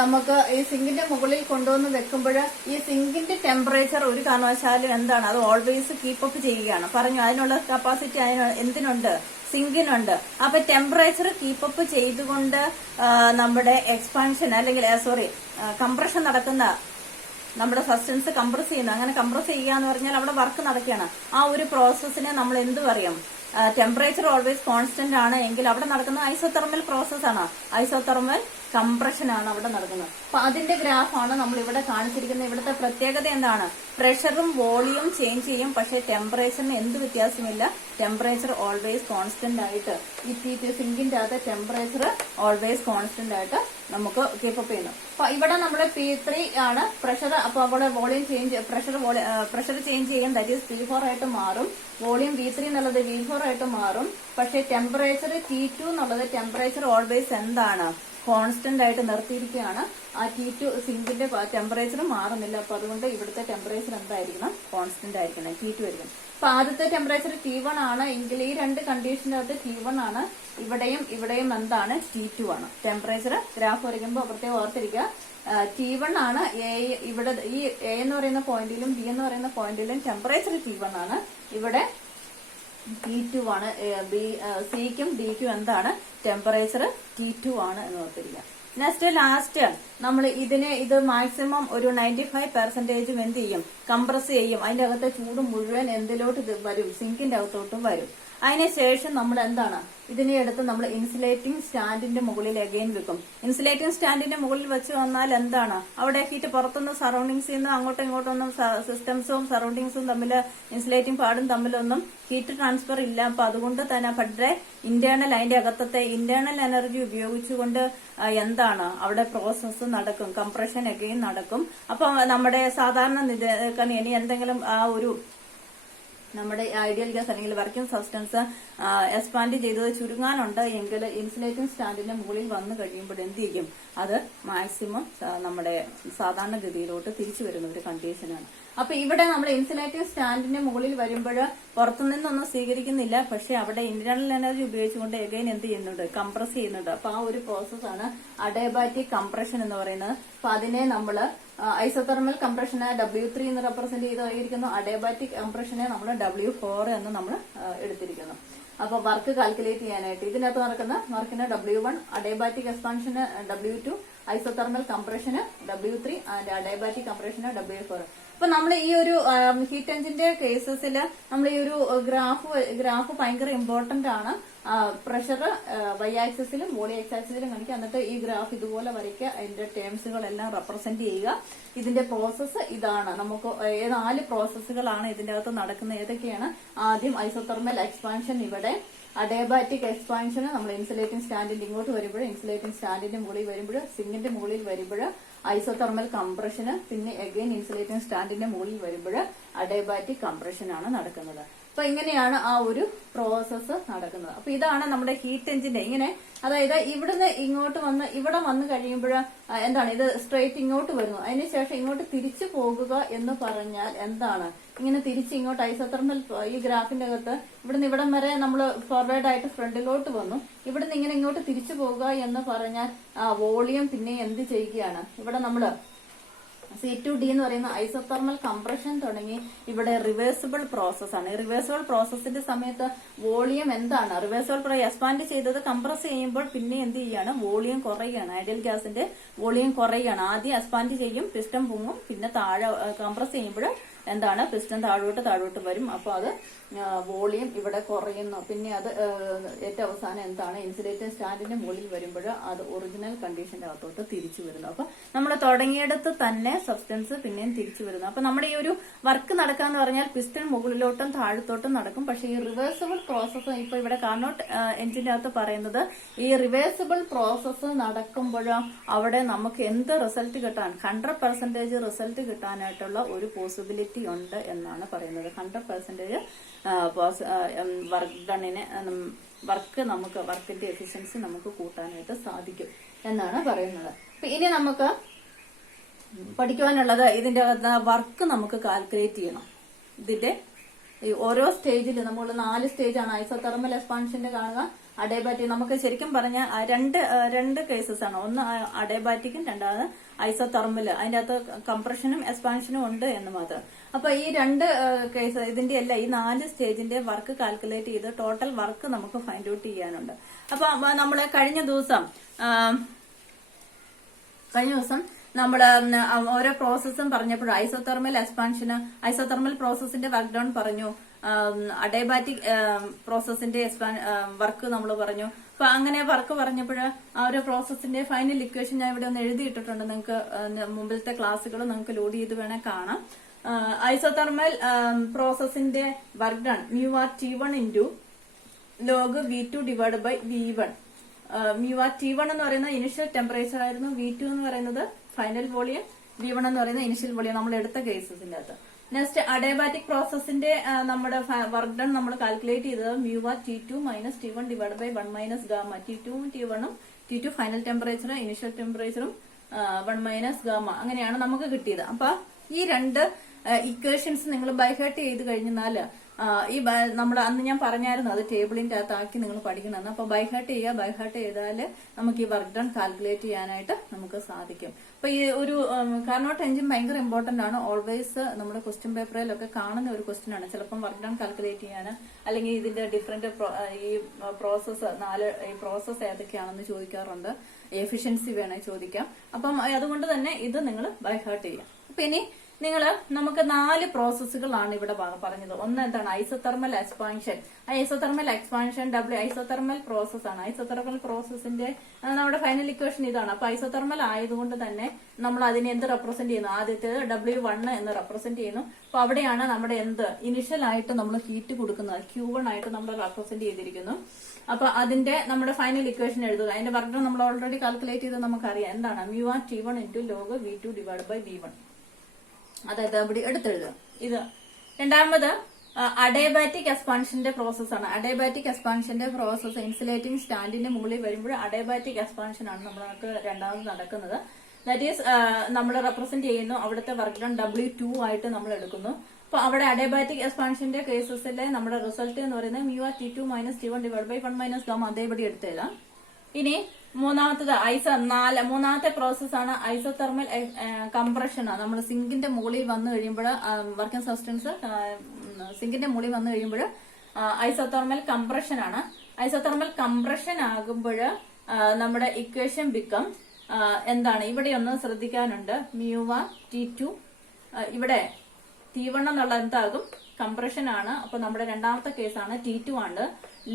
നമുക്ക് ഈ സിങ്കിന്റെ മുകളിൽ കൊണ്ടുവന്ന് വെക്കുമ്പോൾ ഈ സിങ്കിന്റെ ടെമ്പറേച്ചർ ഒരു കാരണവശാലും എന്താണ്? അത് ഓൾവേസ് കീപ്പപ്പ് ചെയ്യുകയാണ്. പറഞ്ഞു, അതിനുള്ള കപ്പാസിറ്റി എന്തിനുണ്ട്? സിങ്കിനുണ്ട്. അപ്പൊ ടെമ്പറേച്ചർ കീപ്പപ്പ് ചെയ്തുകൊണ്ട് നമ്മുടെ എക്സ്പാൻഷൻ അല്ലെങ്കിൽ കംപ്രഷൻ നടക്കുന്ന നമ്മുടെ സബ്സ്റ്റൻസ് കംപ്രസ് ചെയ്യുന്നു. അങ്ങനെ കംപ്രസ് ചെയ്യുക എന്ന് പറഞ്ഞാൽ അവിടെ വർക്ക് നടക്കുകയാണ്. ആ ഒരു പ്രോസസ്സിനെ നമ്മൾ എന്ത് പറയും? ടെമ്പറേച്ചർ ഓൾവേസ് കോൺസ്റ്റന്റ് ആണ് എങ്കിൽ അവിടെ നടക്കുന്ന ഐസോതെർമൽ പ്രോസസ് ആണ്. ഐസോതെർമൽ കംപ്രഷൻ ആണ് അവിടെ നടക്കുന്നത്. അപ്പൊ അതിന്റെ ഗ്രാഫാണ് നമ്മൾ ഇവിടെ കാണിച്ചിരിക്കുന്നത്. ഇവിടുത്തെ പ്രത്യേകത എന്താണ്? പ്രഷറും വോളിയം ചേഞ്ച് ചെയ്യും, പക്ഷെ ടെമ്പറേച്ചറിന് എന്ത് വ്യത്യാസമില്ല. ടെമ്പറേച്ചർ ഓൾവേസ് കോൺസ്റ്റന്റ് ആയിട്ട് ഈ സിങ്കിന്റെ അകത്ത് ടെമ്പറേച്ചർ ഓൾവേസ് കോൺസ്റ്റന്റ് ആയിട്ട് നമുക്ക് കീപ്പപ്പ് ചെയ്യുന്നു. അപ്പൊ ഇവിടെ നമ്മുടെ P3 ആണ് പ്രഷർ. അപ്പൊ അവിടെ വോളിയം ചേഞ്ച് പ്രഷർ ചേഞ്ച് ചെയ്യും. ദാറ്റ് ഈസ് P4 ആയിട്ട് മാറും. വോളിയം V3 എന്നുള്ളത് V4 ആയിട്ട് മാറും. പക്ഷെ ടെമ്പറേച്ചർ T2 എന്നുള്ളത് ടെമ്പറേച്ചർ ഓൾവേസ് എന്താണ്? കോൺസ്റ്റന്റ് ആയിട്ട് നിർത്തിയിരിക്കുകയാണ്. ആ T2 സിങ്കിന്റെ ടെമ്പറേച്ചർ മാറുന്നില്ല. അപ്പൊ അതുകൊണ്ട് ഇവിടുത്തെ ടെമ്പറേച്ചർ എന്തായിരിക്കണം? കോൺസ്റ്റന്റ് ആയിരിക്കണം. T2 ആയിരിക്കണം. അപ്പൊ ആദ്യത്തെ ടെമ്പറേച്ചർ T1 ആണ് എങ്കിൽ ഈ രണ്ട് കണ്ടീഷനകത്ത് T1 ആണ്. ഇവിടെയും എന്താണ്? T2 ആണ്. ടെമ്പറേച്ചർ ഗ്രാഫ് വരയ്ക്കുമ്പോൾ പ്രത്യേകം ഓർത്തിരിക്കുക. T1 ആണ്. ഇവിടെ ഈ A എന്ന് പറയുന്ന പോയിന്റിലും B എന്ന് പറയുന്ന പോയിന്റിലും ടെമ്പറേച്ചർ T1 ആണ്. ഇവിടെ T2 ആണ്. സിക്കും ഡിക്കും എന്താണ്? ടെമ്പറേച്ചർ T2 ആണ് എന്ന് ഓർത്തിരിക്കുക. ലാസ്റ്റ് നമ്മൾ ഇത് മാക്സിമം ഒരു 95% എന്ത് ചെയ്യും? കംപ്രസ് ചെയ്യും. അതിന്റെ അകത്തെ ചൂട് മുഴുവൻ എന്തിലോട്ട് വരും? സിങ്കിന്റെ അകത്തോട്ടും വരും. അതിനുശേഷം നമ്മൾ എന്താണ്? ഇതിനെ എടുത്ത് നമ്മൾ ഇൻസുലേറ്റിംഗ് സ്റ്റാൻഡിന്റെ മുകളിൽ അഗൈൻ വെക്കും. ഇൻസുലേറ്റിംഗ് സ്റ്റാൻഡിന്റെ മുകളിൽ വെച്ച് വന്നാൽ എന്താണ്? അവിടെ ഹീറ്റ് പുറത്തുനിന്ന് സറൗണ്ടിങ്സിൽ നിന്ന് അങ്ങോട്ടും ഇങ്ങോട്ടൊന്നും സിസ്റ്റംസും സറൗണ്ടിങ്സും തമ്മിൽ ഇൻസുലേറ്റിംഗ് പാടും തമ്മിലൊന്നും ഹീറ്റ് ട്രാൻസ്ഫർ ഇല്ല. അപ്പൊ അതുകൊണ്ട് തന്നെ പക്ഷേ അതിന്റെ അകത്തത്തെ ഇന്റേണൽ എനർജി ഉപയോഗിച്ചുകൊണ്ട് എന്താണ്? അവിടെ പ്രോസസ്സ് നടക്കും. കംപ്രഷൻ അഗൈൻ നടക്കും. അപ്പൊ നമ്മുടെ സാധാരണ ഇനി എന്തെങ്കിലും ആ ഒരു നമ്മുടെ ഐഡിയൽ ഗ്യാസ് അല്ലെങ്കിൽ വർക്കിംഗ് സബ്സ്റ്റൻസ് എക്സ്പാൻഡ് ചെയ്തത് ചുരുങ്ങാനുണ്ട് എങ്കിൽ ഇൻസുലേറ്റിംഗ് സ്റ്റാൻഡിന്റെ മുകളിൽ വന്നു കഴിയുമ്പോൾ എന്ത് ചെയ്യും? അത് മാക്സിമം നമ്മുടെ സാധാരണഗതിയിലോട്ട് തിരിച്ചു വരുന്ന ഒരു കണ്ടീഷനാണ്. അപ്പൊ ഇവിടെ നമ്മൾ ഇൻസുലേറ്റിംഗ് സ്റ്റാൻഡിന്റെ മുകളിൽ വരുമ്പോൾ പുറത്തുനിന്നൊന്നും സ്വീകരിക്കുന്നില്ല. പക്ഷെ അവിടെ ഇന്റേണൽ എനർജി ഉപയോഗിച്ചുകൊണ്ട് എഗൈൻ എന്ത് ചെയ്യുന്നുണ്ട്? കംപ്രസ് ചെയ്യുന്നുണ്ട്. അപ്പൊ ആ ഒരു പ്രോസസ്സാണ് അഡയബാറ്റിക് കംപ്രഷൻ എന്ന് പറയുന്നത്. അപ്പൊ അതിനെ നമ്മൾ ഐസോതെർമൽ കംപ്രഷനെ W3 എന്ന് റെപ്രസെന്റ് ചെയ്തായിരിക്കുന്നു. അഡയബാറ്റിക് കംപ്രഷനെ നമ്മൾ W4 എന്ന് നമ്മൾ എടുത്തിരിക്കുന്നു. അപ്പൊ വർക്ക് കാൽക്കുലേറ്റ് ചെയ്യാനായിട്ട് ഇതിനകത്ത് നടക്കുന്ന വർക്കിന് W1, അഡയബാറ്റിക് എക്സ്പാൻഷന് W2, ഐസോതെർമൽ കംപ്രഷന് W3 ആൻഡ് അഡയബാറ്റിക് കംപ്രഷന് W4. അപ്പൊ നമ്മൾ ഈ ഒരു ഹീറ്റ് എഞ്ചിന്റെ കേസസിൽ നമ്മൾ ഈ ഒരു ഗ്രാഫ് ഭയങ്കര ഇമ്പോർട്ടന്റ് ആണ്. പ്രഷർ വൈ ആക്സിസിലും വോളി എക്സ് ആക്സിസിലും കാണിക്കുക. എന്നിട്ട് ഈ ഗ്രാഫ് ഇതുപോലെ വരയ്ക്കുക. അതിന്റെ ടേംസുകളെല്ലാം റെപ്രസെന്റ് ചെയ്യുക. ഇതിന്റെ പ്രോസസ്സ് ഇതാണ്. നമുക്ക് 4 പ്രോസസ്സുകളാണ് ഇതിന്റെ അകത്ത് നടക്കുന്നത്. ഏതൊക്കെയാണ്? ആദ്യം ഐസോതെർമൽ എക്സ്പാൻഷൻ. ഇവിടെ അഡയബാറ്റിക് എക്സ്പാൻഷന് നമ്മൾ ഇൻസുലേറ്റിംഗ് സ്റ്റാൻഡിന്റെ ഇങ്ങോട്ട് വരുമ്പോൾ ഇൻസുലേറ്റിംഗ് സ്റ്റാൻഡിന്റെ മുകളിൽ വരുമ്പോൾ സിങ്കിന്റെ മുകളിൽ വരുമ്പോൾ ഐസോതെർമൽ കംപ്രഷന്, പിന്നെ അഗൈൻ ഇൻസുലേറ്റിംഗ് സ്റ്റാൻഡിന്റെ മുകളിൽ വരുമ്പോൾ അഡയബാറ്റിക് കംപ്രഷൻ ആണ് നടക്കുന്നത്. അപ്പൊ ഇങ്ങനെയാണ് ആ ഒരു പ്രോസസ്സ് നടക്കുന്നത്. അപ്പൊ ഇതാണ് നമ്മുടെ ഹീറ്റ് എഞ്ചിന്റെ ഇങ്ങനെ, അതായത് ഇവിടുന്ന് ഇങ്ങോട്ട് വന്ന് ഇവിടെ വന്നു കഴിയുമ്പോൾ എന്താണ്? ഇത് സ്ട്രെയിറ്റ് ഇങ്ങോട്ട് വരുന്നു. അതിനുശേഷം ഇങ്ങോട്ട് തിരിച്ചു പോകുക എന്ന് പറഞ്ഞാൽ എന്താണ്? ഇങ്ങനെ തിരിച്ച് ഇങ്ങോട്ട് ഐസോതെർമൽ ഈ ഗ്രാഫിന്റെ അകത്ത് ഇവിടുന്ന് ഇവിടം വരെ നമ്മൾ ഫോർവേഡ് ആയിട്ട് ഫ്രണ്ടിലോട്ട് വന്നു. ഇവിടുന്ന് ഇങ്ങനെ ഇങ്ങോട്ട് തിരിച്ചു പോകുക എന്ന് പറഞ്ഞാൽ വോളിയം പിന്നെ എന്ത് ചെയ്യുകയാണ്? ഇവിടെ നമ്മള് C2D എന്ന് പറയുന്ന ഐസോതെർമൽ കംപ്രഷൻ തുടങ്ങി ഇവിടെ റിവേഴ്സിബിൾ പ്രോസസ് ആണ്. ഈ റിവേഴ്സിബിൾ പ്രോസസ്സിന്റെ സമയത്ത് വോളിയം എന്താണ്? റിവേഴ്സിബിൾ എക്സ്പാൻഡ് ചെയ്തത് കംപ്രസ് ചെയ്യുമ്പോൾ പിന്നെ എന്ത് ചെയ്യാണ്? വോളിയം കുറയുകയാണ്. ഐഡിയൽ ഗ്യാസിന്റെ വോളിയം കുറയുകയാണ്. ആദ്യം എക്സ്പാൻഡ് ചെയ്യും, പിസ്റ്റം പൊങ്ങും, പിന്നെ താഴെ കംപ്രസ് ചെയ്യുമ്പോൾ എന്താണ് പിസ്റ്റൺ താഴോട്ട് വരും. അപ്പൊ അത് വോളിയം ഇവിടെ കുറയുന്നു. പിന്നെ അത് ഏറ്റവും അവസാനം എന്താണ് ഇൻസുലേറ്റർ സ്റ്റാൻഡിന്റെ മുകളിൽ വരുമ്പോൾ അത് ഒറിജിനൽ കണ്ടീഷന്റെ അകത്തോട്ട് തിരിച്ചു വരുന്നു. അപ്പൊ നമ്മൾ തുടങ്ങിയിടത്ത് തന്നെ സബ്സ്റ്റൻസ് പിന്നെയും തിരിച്ചു വരുന്നു. അപ്പൊ നമ്മുടെ ഈ ഒരു വർക്ക് നടക്കാന്ന് പറഞ്ഞാൽ പിസ്റ്റൺ മുകളിലോട്ടും താഴത്തോട്ടും നടക്കും. പക്ഷെ ഈ റിവേഴ്സിബിൾ പ്രോസസ്സ് ഇപ്പൊ ഇവിടെ കാർനോട്ട് എഞ്ചിന്റെ അകത്ത് പറയുന്നത് ഈ റിവേഴ്സിബിൾ പ്രോസസ്സ് നടക്കുമ്പോൾ അവിടെ നമുക്ക് എന്ത് റിസൾട്ട് കിട്ടാൻ 100% റിസൾട്ട് കിട്ടാനായിട്ടുള്ള ഒരു പോസിബിലിറ്റി ഉണ്ട് എന്നാണ് പറയുന്നത്. 100% വർക്ക് നമുക്ക് വർക്കിന്റെ എഫിഷ്യൻസി നമുക്ക് കൂട്ടാനായിട്ട് സാധിക്കും എന്നാണ് പറയുന്നത്. ഇനി നമുക്ക് പഠിക്കുവാനുള്ളത് ഇതിന്റെ വർക്ക് നമുക്ക് കാൽക്കുലേറ്റ് ചെയ്യണം. ഇതിന്റെ ഈ ഓരോ സ്റ്റേജിൽ നമ്മൾ 4 സ്റ്റേജാണ് ഐസോതെർമൽ എക്സ്പാൻഷന്റെ കാണുക. അഡേബാറ്റിക് നമുക്ക് ശരിക്കും പറഞ്ഞാൽ രണ്ട് കേസസ് ആണ്. ഒന്ന് അഡേബാറ്റിക്കും രണ്ടാമത് ഐസോതെർമൽ. അതിന്റെ അകത്ത് കംപ്രഷനും എക്സ്പാൻഷനും ഉണ്ട് എന്ന് മാത്രം. അപ്പൊ ഈ 2 കേസ് ഇതിന്റെ എല്ലാം ഈ 4 സ്റ്റേജിന്റെ വർക്ക് കാൽക്കുലേറ്റ് ചെയ്ത് ടോട്ടൽ വർക്ക് നമുക്ക് ഫൈൻഡ് ഔട്ട് ചെയ്യാനുണ്ട്. അപ്പൊ നമ്മള് കഴിഞ്ഞ ദിവസം നമ്മൾ ഓരോ പ്രോസസ്സും പറഞ്ഞപ്പോൾ ഐസോതെർമൽ എക്സ്പാൻഷന് ഐസോതെർമൽ പ്രോസസ്സിന്റെ വർക്ക് ഡൗൺ പറഞ്ഞു, അഡേബാറ്റിക് പ്രോസസ്സിന്റെ വർക്ക് നമ്മൾ പറഞ്ഞു. അപ്പൊ അങ്ങനെ വർക്ക് പറഞ്ഞപ്പോൾ ആ ഒരു പ്രോസസ്സിന്റെ ഫൈനൽ ഇക്വേഷൻ ഞാൻ ഇവിടെ ഒന്ന് എഴുതിയിട്ടിട്ടുണ്ട്. നിങ്ങൾക്ക് മുമ്പിലത്തെ ക്ലാസ്സുകൾ നിങ്ങൾക്ക് ലോഡ് ചെയ്ത് വേണേ കാണാം. ഐസോതെർമൽ പ്രോസസ്സിന്റെ work done μR T1 into log V2 divide by V1. μR T1 എന്ന് പറയുന്നത് ഇനിഷ്യൽ ടെമ്പറേച്ചർ ആയിരുന്നു, V2 എന്ന് പറയുന്നത് ഫൈനൽ വോളിയം, V1 എന്ന് പറയുന്നത് ഇനിഷ്യൽ വോളിയം നമ്മൾ എടുത്ത കേസസിന്റെ അകത്ത്. നെക്സ്റ്റ് അഡേബാറ്റിക് പ്രോസസ്സിന്റെ നമ്മുടെ വർക്ക് ഡൺ നമ്മൾ കാൽക്കുലേറ്റ് ചെയ്തത് μR T2 minus T1 divide by 1 minus gamma. T2ഉം T1ഉം T2 ഫൈനൽ ടെമ്പറേച്ചറും ഇനിഷ്യൽ ടെമ്പറേച്ചറും 1 മൈനസ് ഗാമ അങ്ങനെയാണ് നമുക്ക് കിട്ടിയത്. അപ്പൊ ഈ 2 ഇക്വേഷൻസ് നിങ്ങൾ ബൈഹാർട്ട് ചെയ്ത് കഴിഞ്ഞാൽ ഈ നമ്മൾ അന്ന് ഞാൻ പറഞ്ഞായിരുന്നു അത് ടേബിളിന്റെ അകത്താക്കി നിങ്ങൾ പഠിക്കണമെന്ന്. അപ്പൊ ബൈഹാർട്ട് ചെയ്താൽ നമുക്ക് ഈ വർക്ക് ഡൺ കാൽക്കുലേറ്റ് ചെയ്യാനായിട്ട് നമുക്ക് സാധിക്കും. അപ്പൊ ഈ ഒരു കാർനോട്ട് എഞ്ചിൻ ഭയങ്കര ഇമ്പോർട്ടന്റ് ആണ്. ഓൾവേസ് നമ്മുടെ ക്വസ്റ്റ്യൻ പേപ്പറിലൊക്കെ കാണുന്ന ഒരു ക്വസ്റ്റ്യൻ ആണ്. ചിലപ്പം വർക്ക് ഡൺ കാൽക്കുലേറ്റ് ചെയ്യാൻ അല്ലെങ്കിൽ ഇതിന്റെ ഡിഫറെന്റ് ഈ പ്രോസസ്സ് ഏതൊക്കെയാണെന്ന് ചോദിക്കാറുണ്ട്. എഫിഷ്യൻസി വേണേ ചോദിക്കാം. അപ്പം അതുകൊണ്ട് തന്നെ ഇത് നിങ്ങൾ ബൈഹാർട്ട് ചെയ്യാം. അപ്പൊ ഇനി നമുക്ക് 4 പ്രോസസ്സുകളാണ് ഇവിടെ പറഞ്ഞത്. ഒന്ന് എന്താണ് isothermal expansion. Isothermal expansion isothermal process ആണ്. ഐസോതെർമൽ പ്രോസസ്സിന്റെ നമ്മുടെ ഫൈനൽ ഇക്വേഷൻ ഇതാണ്. അപ്പൊ ഐസോതെർമൽ ആയതുകൊണ്ട് തന്നെ നമ്മൾ അതിനെ എന്ത് റെപ്രസെന്റ് ചെയ്യുന്നു? ആദ്യത്തേത് W1 എന്ന് റെപ്രസെന്റ് ചെയ്യുന്നു. അപ്പൊ അവിടെയാണ് നമ്മുടെ ഇനിഷ്യൽ ആയിട്ട് നമ്മൾ ഹീറ്റ് കൊടുക്കുന്നത് Q1 ആയിട്ട് നമ്മൾ റെപ്രസെന്റ് ചെയ്തിരിക്കുന്നു. അപ്പൊ അതിന്റെ നമ്മുടെ ഫൈനൽ ഇക്വേഷൻ എഴുതുക. അതിന്റെ വർക്ക് ഡൺ നമ്മൾ ഓൾറെഡി കാൽക്കുലേറ്റ് ചെയ്ത് നമുക്കറിയാം. എന്താണ് μR T1 into log V2 divide by V1. അതായത് അവിടെ എടുത്തെഴുതുക. ഇത് രണ്ടാമത് അഡേബാറ്റിക് എക്സ്പാൻഷന്റെ പ്രോസസ് ആണ്. അഡേബാറ്റിക് എക്സ്പാൻഷന്റെ പ്രോസസ് ഇൻസുലേറ്റിംഗ് സ്റ്റാൻഡിന്റെ മുകളിൽ വരുമ്പോൾ അഡേബാറ്റിക് എക്സ്പാൻഷൻ ആണ് നമുക്ക് രണ്ടാമത് നടക്കുന്നത്. ദാറ്റ് ഈസ് നമ്മൾ റെപ്രസെന്റ് ചെയ്യുന്നു. അവിടുത്തെ വർക്ക് ഡൺ W2 ആയിട്ട് നമ്മൾ എടുക്കുന്നു. അപ്പൊ അവിടെ അഡേബാറ്റിക് എക്സ്പാൻഷന്റെ കേസസിലെ നമ്മുടെ റിസൾട്ട് എന്ന് പറയുന്നത് μR T2 minus T1 divide by 1 minus gamma. അതേപടി എടുത്തെഴുതാം. ഇനി മൂന്നാമത്തെ പ്രോസസ് ആണ് ഐസോതെർമൽ കംപ്രഷൻ. നമ്മൾ സിങ്കിന്റെ മുകളിൽ വന്നു കഴിയുമ്പോൾ വർക്കിംഗ് സബ്സ്റ്റൻസ് സിങ്കിന്റെ മുകളിൽ വന്നു കഴിയുമ്പോൾ ഐസോതെർമൽ കംപ്രഷൻ ആണ്. ഐസോതെർമൽ കംപ്രഷൻ ആകുമ്പോൾ നമ്മുടെ ഇക്വേഷൻ ബിക്കം എന്താണ്? ഇവിടെ ഒന്ന് ശ്രദ്ധിക്കാനുണ്ട്. μR T2 ഇവിടെ T1 എന്നുള്ള എന്താകും? കംപ്രഷൻ ആണ്. അപ്പൊ നമ്മുടെ രണ്ടാമത്തെ കേസാണ് T2 ആണ്.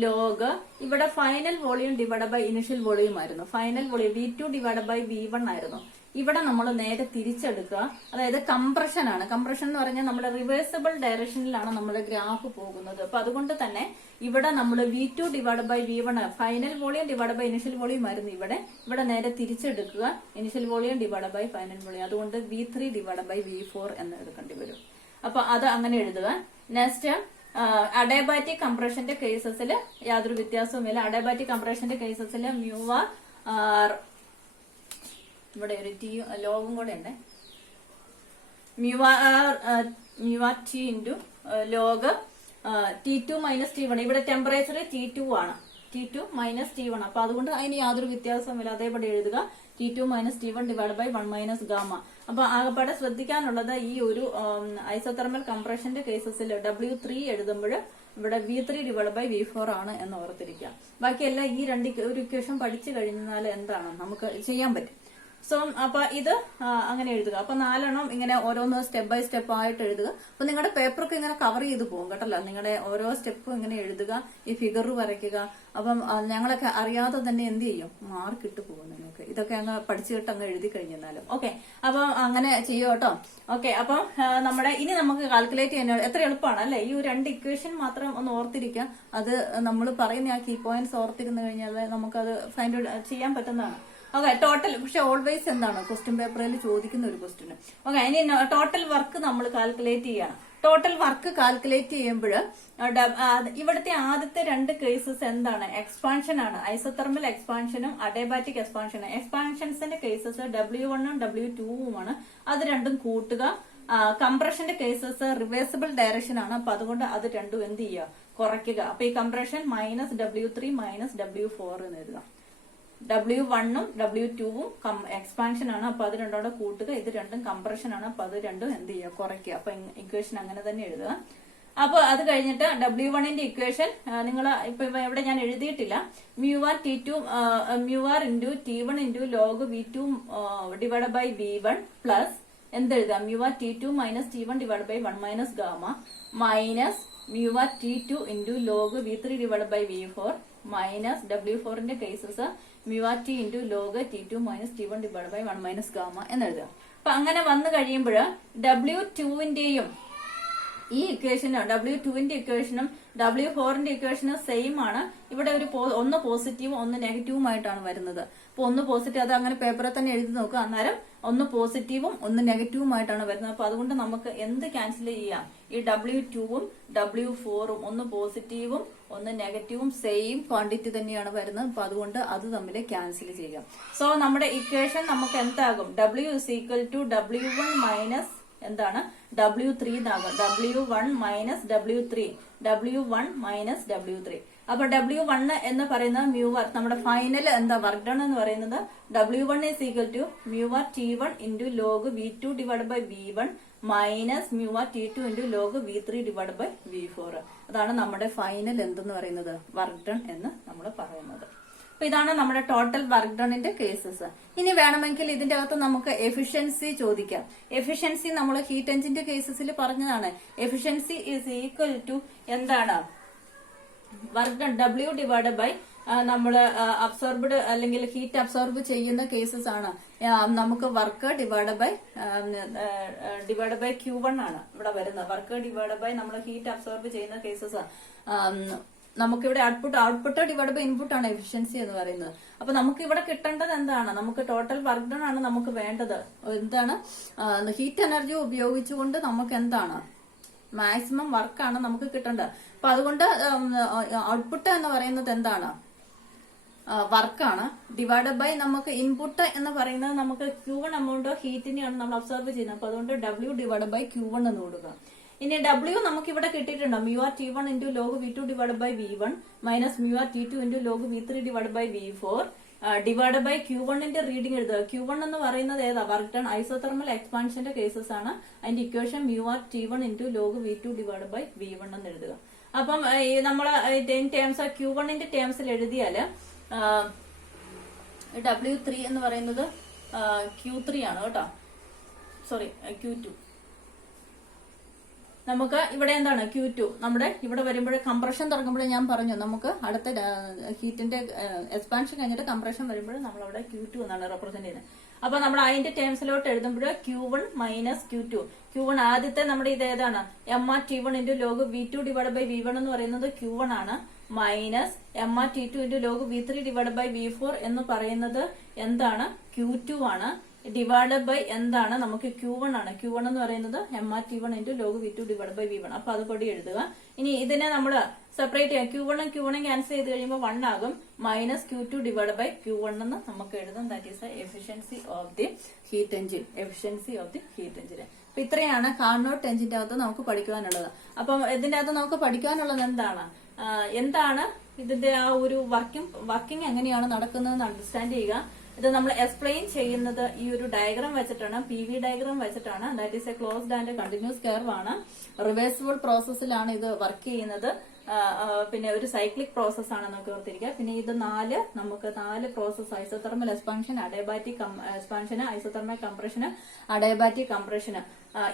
ലോഗ് ഇവിടെ final volume divide by initial volume ആയിരുന്നു. Final volume V2 divide by V1 ആയിരുന്നു. ഇവിടെ നമ്മൾ നേരെ തിരിച്ചെടുക്കുക. അതായത് കംപ്രഷൻ ആണ്. കംപ്രഷൻ എന്ന് പറഞ്ഞാൽ നമ്മുടെ റിവേഴ്സിബിൾ ഡയറക്ഷനിലാണ് നമ്മുടെ ഗ്രാഫ് പോകുന്നത്. അപ്പൊ അതുകൊണ്ട് തന്നെ ഇവിടെ നമ്മൾ V2 divide by V1 final volume divide by initial volume ആയിരുന്നു. ഇവിടെ നേരെ തിരിച്ചെടുക്കുക. Initial volume divide by final volume. അതുകൊണ്ട് V3 ഡിവൈഡ് ബൈ V4 എന്ന് എടുക്കേണ്ടി വരും. അപ്പൊ അത് അങ്ങനെ എഴുതുക. നെക്സ്റ്റ് അഡേബാറ്റിക് കംപ്രഷന്റെ കേസസിൽ യാതൊരു വ്യത്യാസവുമില്ല. അഡേബാറ്റിക് കംപ്രഷന്റെ കേസസിൽ μR ഇവിടെ ഒരു ടി ലോഗും കൂടെ ഉണ്ട്. μR T into log T2 minus T1. ഇവിടെ ടെമ്പറേച്ചർ T2 ആണ്. T2 minus T1. അപ്പൊ അതുകൊണ്ട് അതിന് യാതൊരു വ്യത്യാസവുമില്ല. അതേപടി എഴുതുക. T2 minus T1 divide by 1 minus gamma. അപ്പൊ ആകെപ്പാടെ ശ്രദ്ധിക്കാനുള്ളത് ഈ ഒരു ഐസോതെർമൽ കംപ്രഷന്റെ കേസസിൽ W3 എഴുതുമ്പോൾ ഇവിടെ V3 ഡിവൈഡ് ബൈ V4 ആണ് എന്ന് ഓർത്തിരിക്കുക. ബാക്കിയെല്ലാം ഈ ഒരു ഇക്വേഷൻ പഠിച്ചു കഴിഞ്ഞാൽ എന്താണ് നമുക്ക് ചെയ്യാൻ പറ്റും. സോ അപ്പൊ ഇത് അങ്ങനെ എഴുതുക. അപ്പൊ 4 എണ്ണം ഇങ്ങനെ ഓരോന്ന് സ്റ്റെപ്പ് ബൈ സ്റ്റെപ്പ് ആയിട്ട് എഴുതുക. അപ്പൊ നിങ്ങളുടെ പേപ്പറൊക്കെ ഇങ്ങനെ കവർ ചെയ്ത് പോകും കേട്ടല്ലോ. നിങ്ങളുടെ ഓരോ സ്റ്റെപ്പും ഇങ്ങനെ എഴുതുക, ഈ ഫിഗർ വരയ്ക്കുക. അപ്പം ഞങ്ങളൊക്കെ അറിയാതെ തന്നെ എന്ത് ചെയ്യും, മാർക്ക് ഇട്ട് പോകും നിങ്ങൾക്ക്. ഇതൊക്കെ അങ്ങ് പഠിച്ചിട്ട് അങ്ങ് എഴുതി കഴിഞ്ഞാലും ഓക്കെ. അപ്പം അങ്ങനെ ചെയ്യും കേട്ടോ. ഓക്കെ, അപ്പം നമ്മുടെ ഇനി നമുക്ക് കാൽക്കുലേറ്റ് ചെയ്യാൻ എത്ര എളുപ്പമാണ് അല്ലെ. ഈ 2 ഇക്വേഷൻ മാത്രം ഒന്ന് ഓർത്തിരിക്കുക. അത് നമ്മൾ പറയുന്ന ആ കീ പോയിന്റ്സ് ഓർത്തിരുന്നു കഴിഞ്ഞാൽ നമുക്കത് ഫൈൻഡ് ഔട്ട് ചെയ്യാൻ പറ്റുന്നതാണ്. ഓക്കെ, ടോട്ടൽ പക്ഷെ ഓൾവേസ് എന്താണ് ക്വസ്റ്റ്യൻ പേപ്പറിൽ ചോദിക്കുന്ന ഒരു ക്വസ്റ്റ്യൻ. ഓക്കെ, ഇനി ടോട്ടൽ വർക്ക് നമ്മൾ കാൽക്കുലേറ്റ് ചെയ്യണം. ടോട്ടൽ വർക്ക് കാൽക്കുലേറ്റ് ചെയ്യുമ്പോൾ ഇവിടുത്തെ ആദ്യത്തെ 2 കേസസ് എന്താണ്, എക്സ്പാൻഷൻ ആണ്. ഐസോതെർമൽ എക്സ്പാൻഷനും അഡിയബാറ്റിക് എക്സ്പാൻഷനും. എക്സ്പാൻഷൻസിന്റെ കേസസ് W1ഉം W2ഉമാണ്. അത് രണ്ടും കൂട്ടുക. കംപ്രഷന്റെ കേസസ് റിവേഴ്സിബിൾ ഡയറക്ഷൻ ആണ്. അപ്പൊ അതുകൊണ്ട് അത് രണ്ടും എന്ത് ചെയ്യുക, കുറയ്ക്കുക. അപ്പൊ ഈ കംപ്രഷൻ -W3 -W4 എന്ന് എഴുതാം. W1ഉം W2ഉം എക്സ്പാൻഷൻ ആണ്. അപ്പൊ അത് രണ്ടോടെ കൂട്ടുക. ഇത് രണ്ടും കംപ്രഷൻ ആണ്. അപ്പൊ അത് രണ്ടും എന്ത് ചെയ്യുക, കുറയ്ക്കുക. അപ്പൊ ഇക്വേഷൻ അങ്ങനെ തന്നെ എഴുതുക. അപ്പൊ അത് കഴിഞ്ഞിട്ട് W1ന്റെ ഇക്വേഷൻ നിങ്ങൾ ഇപ്പൊ ഇവിടെ ഞാൻ എഴുതിയിട്ടില്ല. µr into T1 into log V2 divided by V1 plus എന്തെഴുതാം, µr T2 minus T1 divided by 1 minus gamma minus µr T2 into log V3 divided by V4 minus W4ന്റെ cases µr T into log T2 minus T1 divided by 1 minus gamma എന്നെഴുതുക. അപ്പൊ അങ്ങനെ വന്നു കഴിയുമ്പോൾ W2ന്റെയും ഈ ഇക്വേഷനും W2ന്റെ ഇക്വേഷനും W4ന്റെ ഇക്വേഷനും സെയിം ആണ്. ഇവിടെ ഒരു ഒന്ന് പോസിറ്റീവും ഒന്ന് നെഗറ്റീവുമായിട്ടാണ് വരുന്നത്. അപ്പൊ ഒന്ന് പോസിറ്റീവ്, അത് അങ്ങനെ പേപ്പറിൽ തന്നെ എഴുതി നോക്കുക. അന്നേരം ഒന്ന് പോസിറ്റീവും ഒന്ന് നെഗറ്റീവുമായിട്ടാണ് വരുന്നത്. അപ്പൊ അതുകൊണ്ട് നമുക്ക് എന്ത് ക്യാൻസൽ ചെയ്യാം, ഈ W2ഉം W4ഉം ഒന്ന് പോസിറ്റീവും ഒന്ന് നെഗറ്റീവും സെയിം ക്വാണ്ടിറ്റി തന്നെയാണ് വരുന്നത്. അപ്പൊ അതുകൊണ്ട് അത് തമ്മിൽ ക്യാൻസൽ ചെയ്യാം. സോ നമ്മുടെ ഇക്വേഷൻ നമുക്ക് എന്താകും, W = W1 മൈനസ് എന്താണ് W3 എന്നാകും. W1 minus W3, W1 minus W3. അപ്പൊ W1 എന്ന് പറയുന്നത് µr, നമ്മുടെ ഫൈനൽ എന്താ വർക്ക് ഡൺ എന്ന് പറയുന്നത് W1 = µr T1 into log V2 divided by V1 minus µr T2 into log V3 divided by V4. അതാണ് നമ്മുടെ ഫൈനൽ എന്തെന്ന് പറയുന്നത്, വർക്ക് ഡൺ എന്ന് നമ്മൾ പറയുന്നത്. അപ്പൊ ഇതാണ് നമ്മുടെ ടോട്ടൽ വർക്ക് ഡണിന്റെ കേസസ്. ഇനി വേണമെങ്കിൽ ഇതിന്റെ അകത്ത് നമുക്ക് എഫിഷ്യൻസി ചോദിക്കാം. എഫിഷ്യൻസി നമ്മൾ ഹീറ്റ് എഞ്ചിന്റെ കേസസിൽ പറഞ്ഞതാണ്. എഫിഷ്യൻസി ഈസ് ഈക്വൽ ടു എന്താണ്, work done W divided by നമ്മൾ അബ്സോർബ്ഡ് അല്ലെങ്കിൽ ഹീറ്റ് അബ്സോർബ് ചെയ്യുന്ന കേസസ് ആണ്. നമുക്ക് വർക്ക് ഡിവൈഡഡ് ബൈ Q1 ആണ് ഇവിടെ വരുന്നത്. വർക്ക് ഡിവൈഡഡ് ബൈ നമ്മൾ ഹീറ്റ് അബ്സോർബ് ചെയ്യുന്ന കേസസ്. നമുക്കിവിടെ ഔട്ട്പുട്ട് ഡിവൈഡ് ബൈ ഇൻപുട്ട് ആണ് എഫിഷ്യൻസി എന്ന് പറയുന്നത്. അപ്പൊ നമുക്ക് ഇവിടെ കിട്ടേണ്ടത് എന്താണ്, നമുക്ക് ടോട്ടൽ വർക്ക് ഡൺ ആണ് നമുക്ക് വേണ്ടത്. എന്താണ്, ഹീറ്റ് എനർജി ഉപയോഗിച്ചുകൊണ്ട് നമുക്ക് എന്താണ് മാക്സിമം വർക്കാണ് നമുക്ക് കിട്ടേണ്ടത്. അപ്പൊ അതുകൊണ്ട് ഔട്ട്പുട്ട് എന്ന് പറയുന്നത് എന്താണ്, വർക്കാണ്. ഡിവൈഡഡ് ബൈ നമുക്ക് ഇൻപുട്ട് എന്ന് പറയുന്നത് നമുക്ക് Q1 എമൗണ്ട് ഓഫ് ഹീറ്റിനെയാണ് നമ്മൾ അബ്സോർബ് ചെയ്യുന്നത്. അപ്പൊ അതുകൊണ്ട് W ഡിവൈഡ് ബൈ Q1 എന്ന് കൊടുക്കുക. ഇനി W നമുക്ക് ഇവിടെ കിട്ടിയിട്ടുണ്ടോ, µr T1 into log V2 divided by V1 minus µr T2 into log V3 divided by V4 divide by Q1ന്റെ റീഡിംഗ് എഴുതുക. Q1 എന്ന് പറയുന്നത് ഏതാ, വർക്ക് ഡൺ ഐസോതെർമൽ എക്സ്പാൻഷന്റെ കേസസ് ആണ്. അതിന്റെ equation µr T1 into log V2 divided by V1 എന്ന് എഴുതുക. അപ്പം നമ്മൾ ടേംസ് Q1ന്റെ ടേംസിൽ എഴുതിയാല് W3 എന്ന് പറയുന്നത് Q3 ആണ് കേട്ടോ, സോറി Q2. നമുക്ക് ഇവിടെ എന്താണ് Q2, നമ്മുടെ ഇവിടെ വരുമ്പോൾ കംപ്രഷൻ തുടങ്ങുമ്പോൾ ഞാൻ പറഞ്ഞു നമുക്ക് അടുത്ത ഹീറ്റിന്റെ എക്സ്പാൻഷൻ കഴിഞ്ഞിട്ട് കംപ്രഷൻ വരുമ്പോൾ നമ്മൾ അവിടെ Q2 എന്നാണ് റെപ്രസെന്റ് ചെയ്യുന്നത്. അപ്പൊ നമ്മൾ അതിന്റെ ടേംസിലോട്ട് എഴുതുമ്പോൾ Q1 മൈനസ് Q2. Q1 ആദ്യത്തെ നമ്മുടെ ഇത് ഏതാണ്, mr T1 into log V2 divided by V1 എന്ന് പറയുന്നത് Q1 ആണ്. Minus mr T2 into log V3 divided by V4 എന്ന് പറയുന്നത് എന്താണ്, Q2 ആണ്. ഡിവൈഡഡ് ബൈ എന്താണ്, നമുക്ക് Q1 ആണ്. Q1 എന്ന് പറയുന്നത് mr T1 into log V2 divided by V1. അപ്പൊ അത് കൂടി എഴുതുക. ഇനി ഇതിനെ നമ്മൾ സെപ്പറേറ്റ് ചെയ്യാം. Q1 ക്യാൻസൽ ചെയ്ത് കഴിയുമ്പോൾ 1 ആകും. Minus Q2 divide by Q1 എന്ന് നമുക്ക് എഴുതാം. That is efficiency of the heat engine. Efficiency of the heat engine. അപ്പൊ ഇത്രയാണ് കാർനോട്ട് എഞ്ചിന്റെ അകത്ത് നമുക്ക് പഠിക്കുവാനുള്ളത്. അപ്പം ഇതിന്റെ അകത്ത് നമുക്ക് പഠിക്കാനുള്ളത് എന്താണ് ഇതിന്റെ ആ ഒരു വർക്കിംഗ് എങ്ങനെയാണ് നടക്കുന്നതെന്ന് അണ്ടർസ്റ്റാൻഡ് ചെയ്യുക. ഇത് നമ്മൾ എക്സ്പ്ലെയിൻ ചെയ്യുന്നത് ഈ ഒരു ഡയഗ്രാം വെച്ചിട്ടാണ്, PV ഡയഗ്രാം വെച്ചിട്ടാണ്. That is A closed and continuous curve ആണ്. റിവേഴ്സിബിൾ പ്രോസസ്സിലാണ് ഇത് വർക്ക് ചെയ്യുന്നത്. പിന്നെ ഒരു സൈക്ലിക് പ്രോസസ് ആണ് നമുക്ക് ഓർത്തിരിക്കുക. പിന്നെ ഇത് നമുക്ക് നാല് പ്രോസസ്, ഐസോതെർമൽ എക്സ്പാൻഷൻ, അഡയബാറ്റിക് എക്സ്പാൻഷന്, ഐസോതെർമൽ കംപ്രഷന്, അഡയബാറ്റിക് കംപ്രഷന്.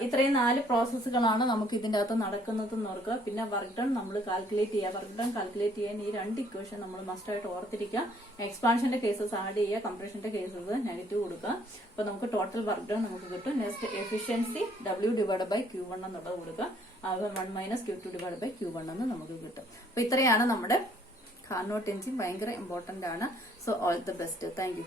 ഇത്രയും 4 പ്രോസസ്സുകളാണ് നമുക്ക് ഇതിന്റെ അകത്ത് നടക്കുന്നത് എന്ന് ഓർക്കുക. പിന്നെ വർക്ക് ഡൺ നമ്മൾ കാൽക്കുലേറ്റ് ചെയ്യുക. വർക്ക് ഡൺ കാൽക്കുലേറ്റ് ചെയ്യാൻ ഈ 2 ഇക്വേഷൻ നമ്മൾ മസ്റ്റ് ആയിട്ട് ഓർത്തിരിക്കുക. എക്സ്പാൻഷന്റെ കേസസ് ആഡ് ചെയ്യുക, കംപ്രഷന്റെ കേസസ് നെഗറ്റീവ് കൊടുക്കുക. അപ്പൊ നമുക്ക് ടോട്ടൽ വർക്ക് ഡൺ നമുക്ക് കിട്ടും. നെക്സ്റ്റ് എഫിഷ്യൻസി W/Q1 എന്നുള്ളത് കൊടുക്കുക. 1 - Q2 Q1 എന്ന് നമുക്ക് കിട്ടും. അപ്പൊ ഇത്രയാണ് നമ്മുടെ കാർനോട്ട് എൻജിൻ. ഭയങ്കര ഇമ്പോർട്ടന്റ് ആണ്. So all the best. Thank you.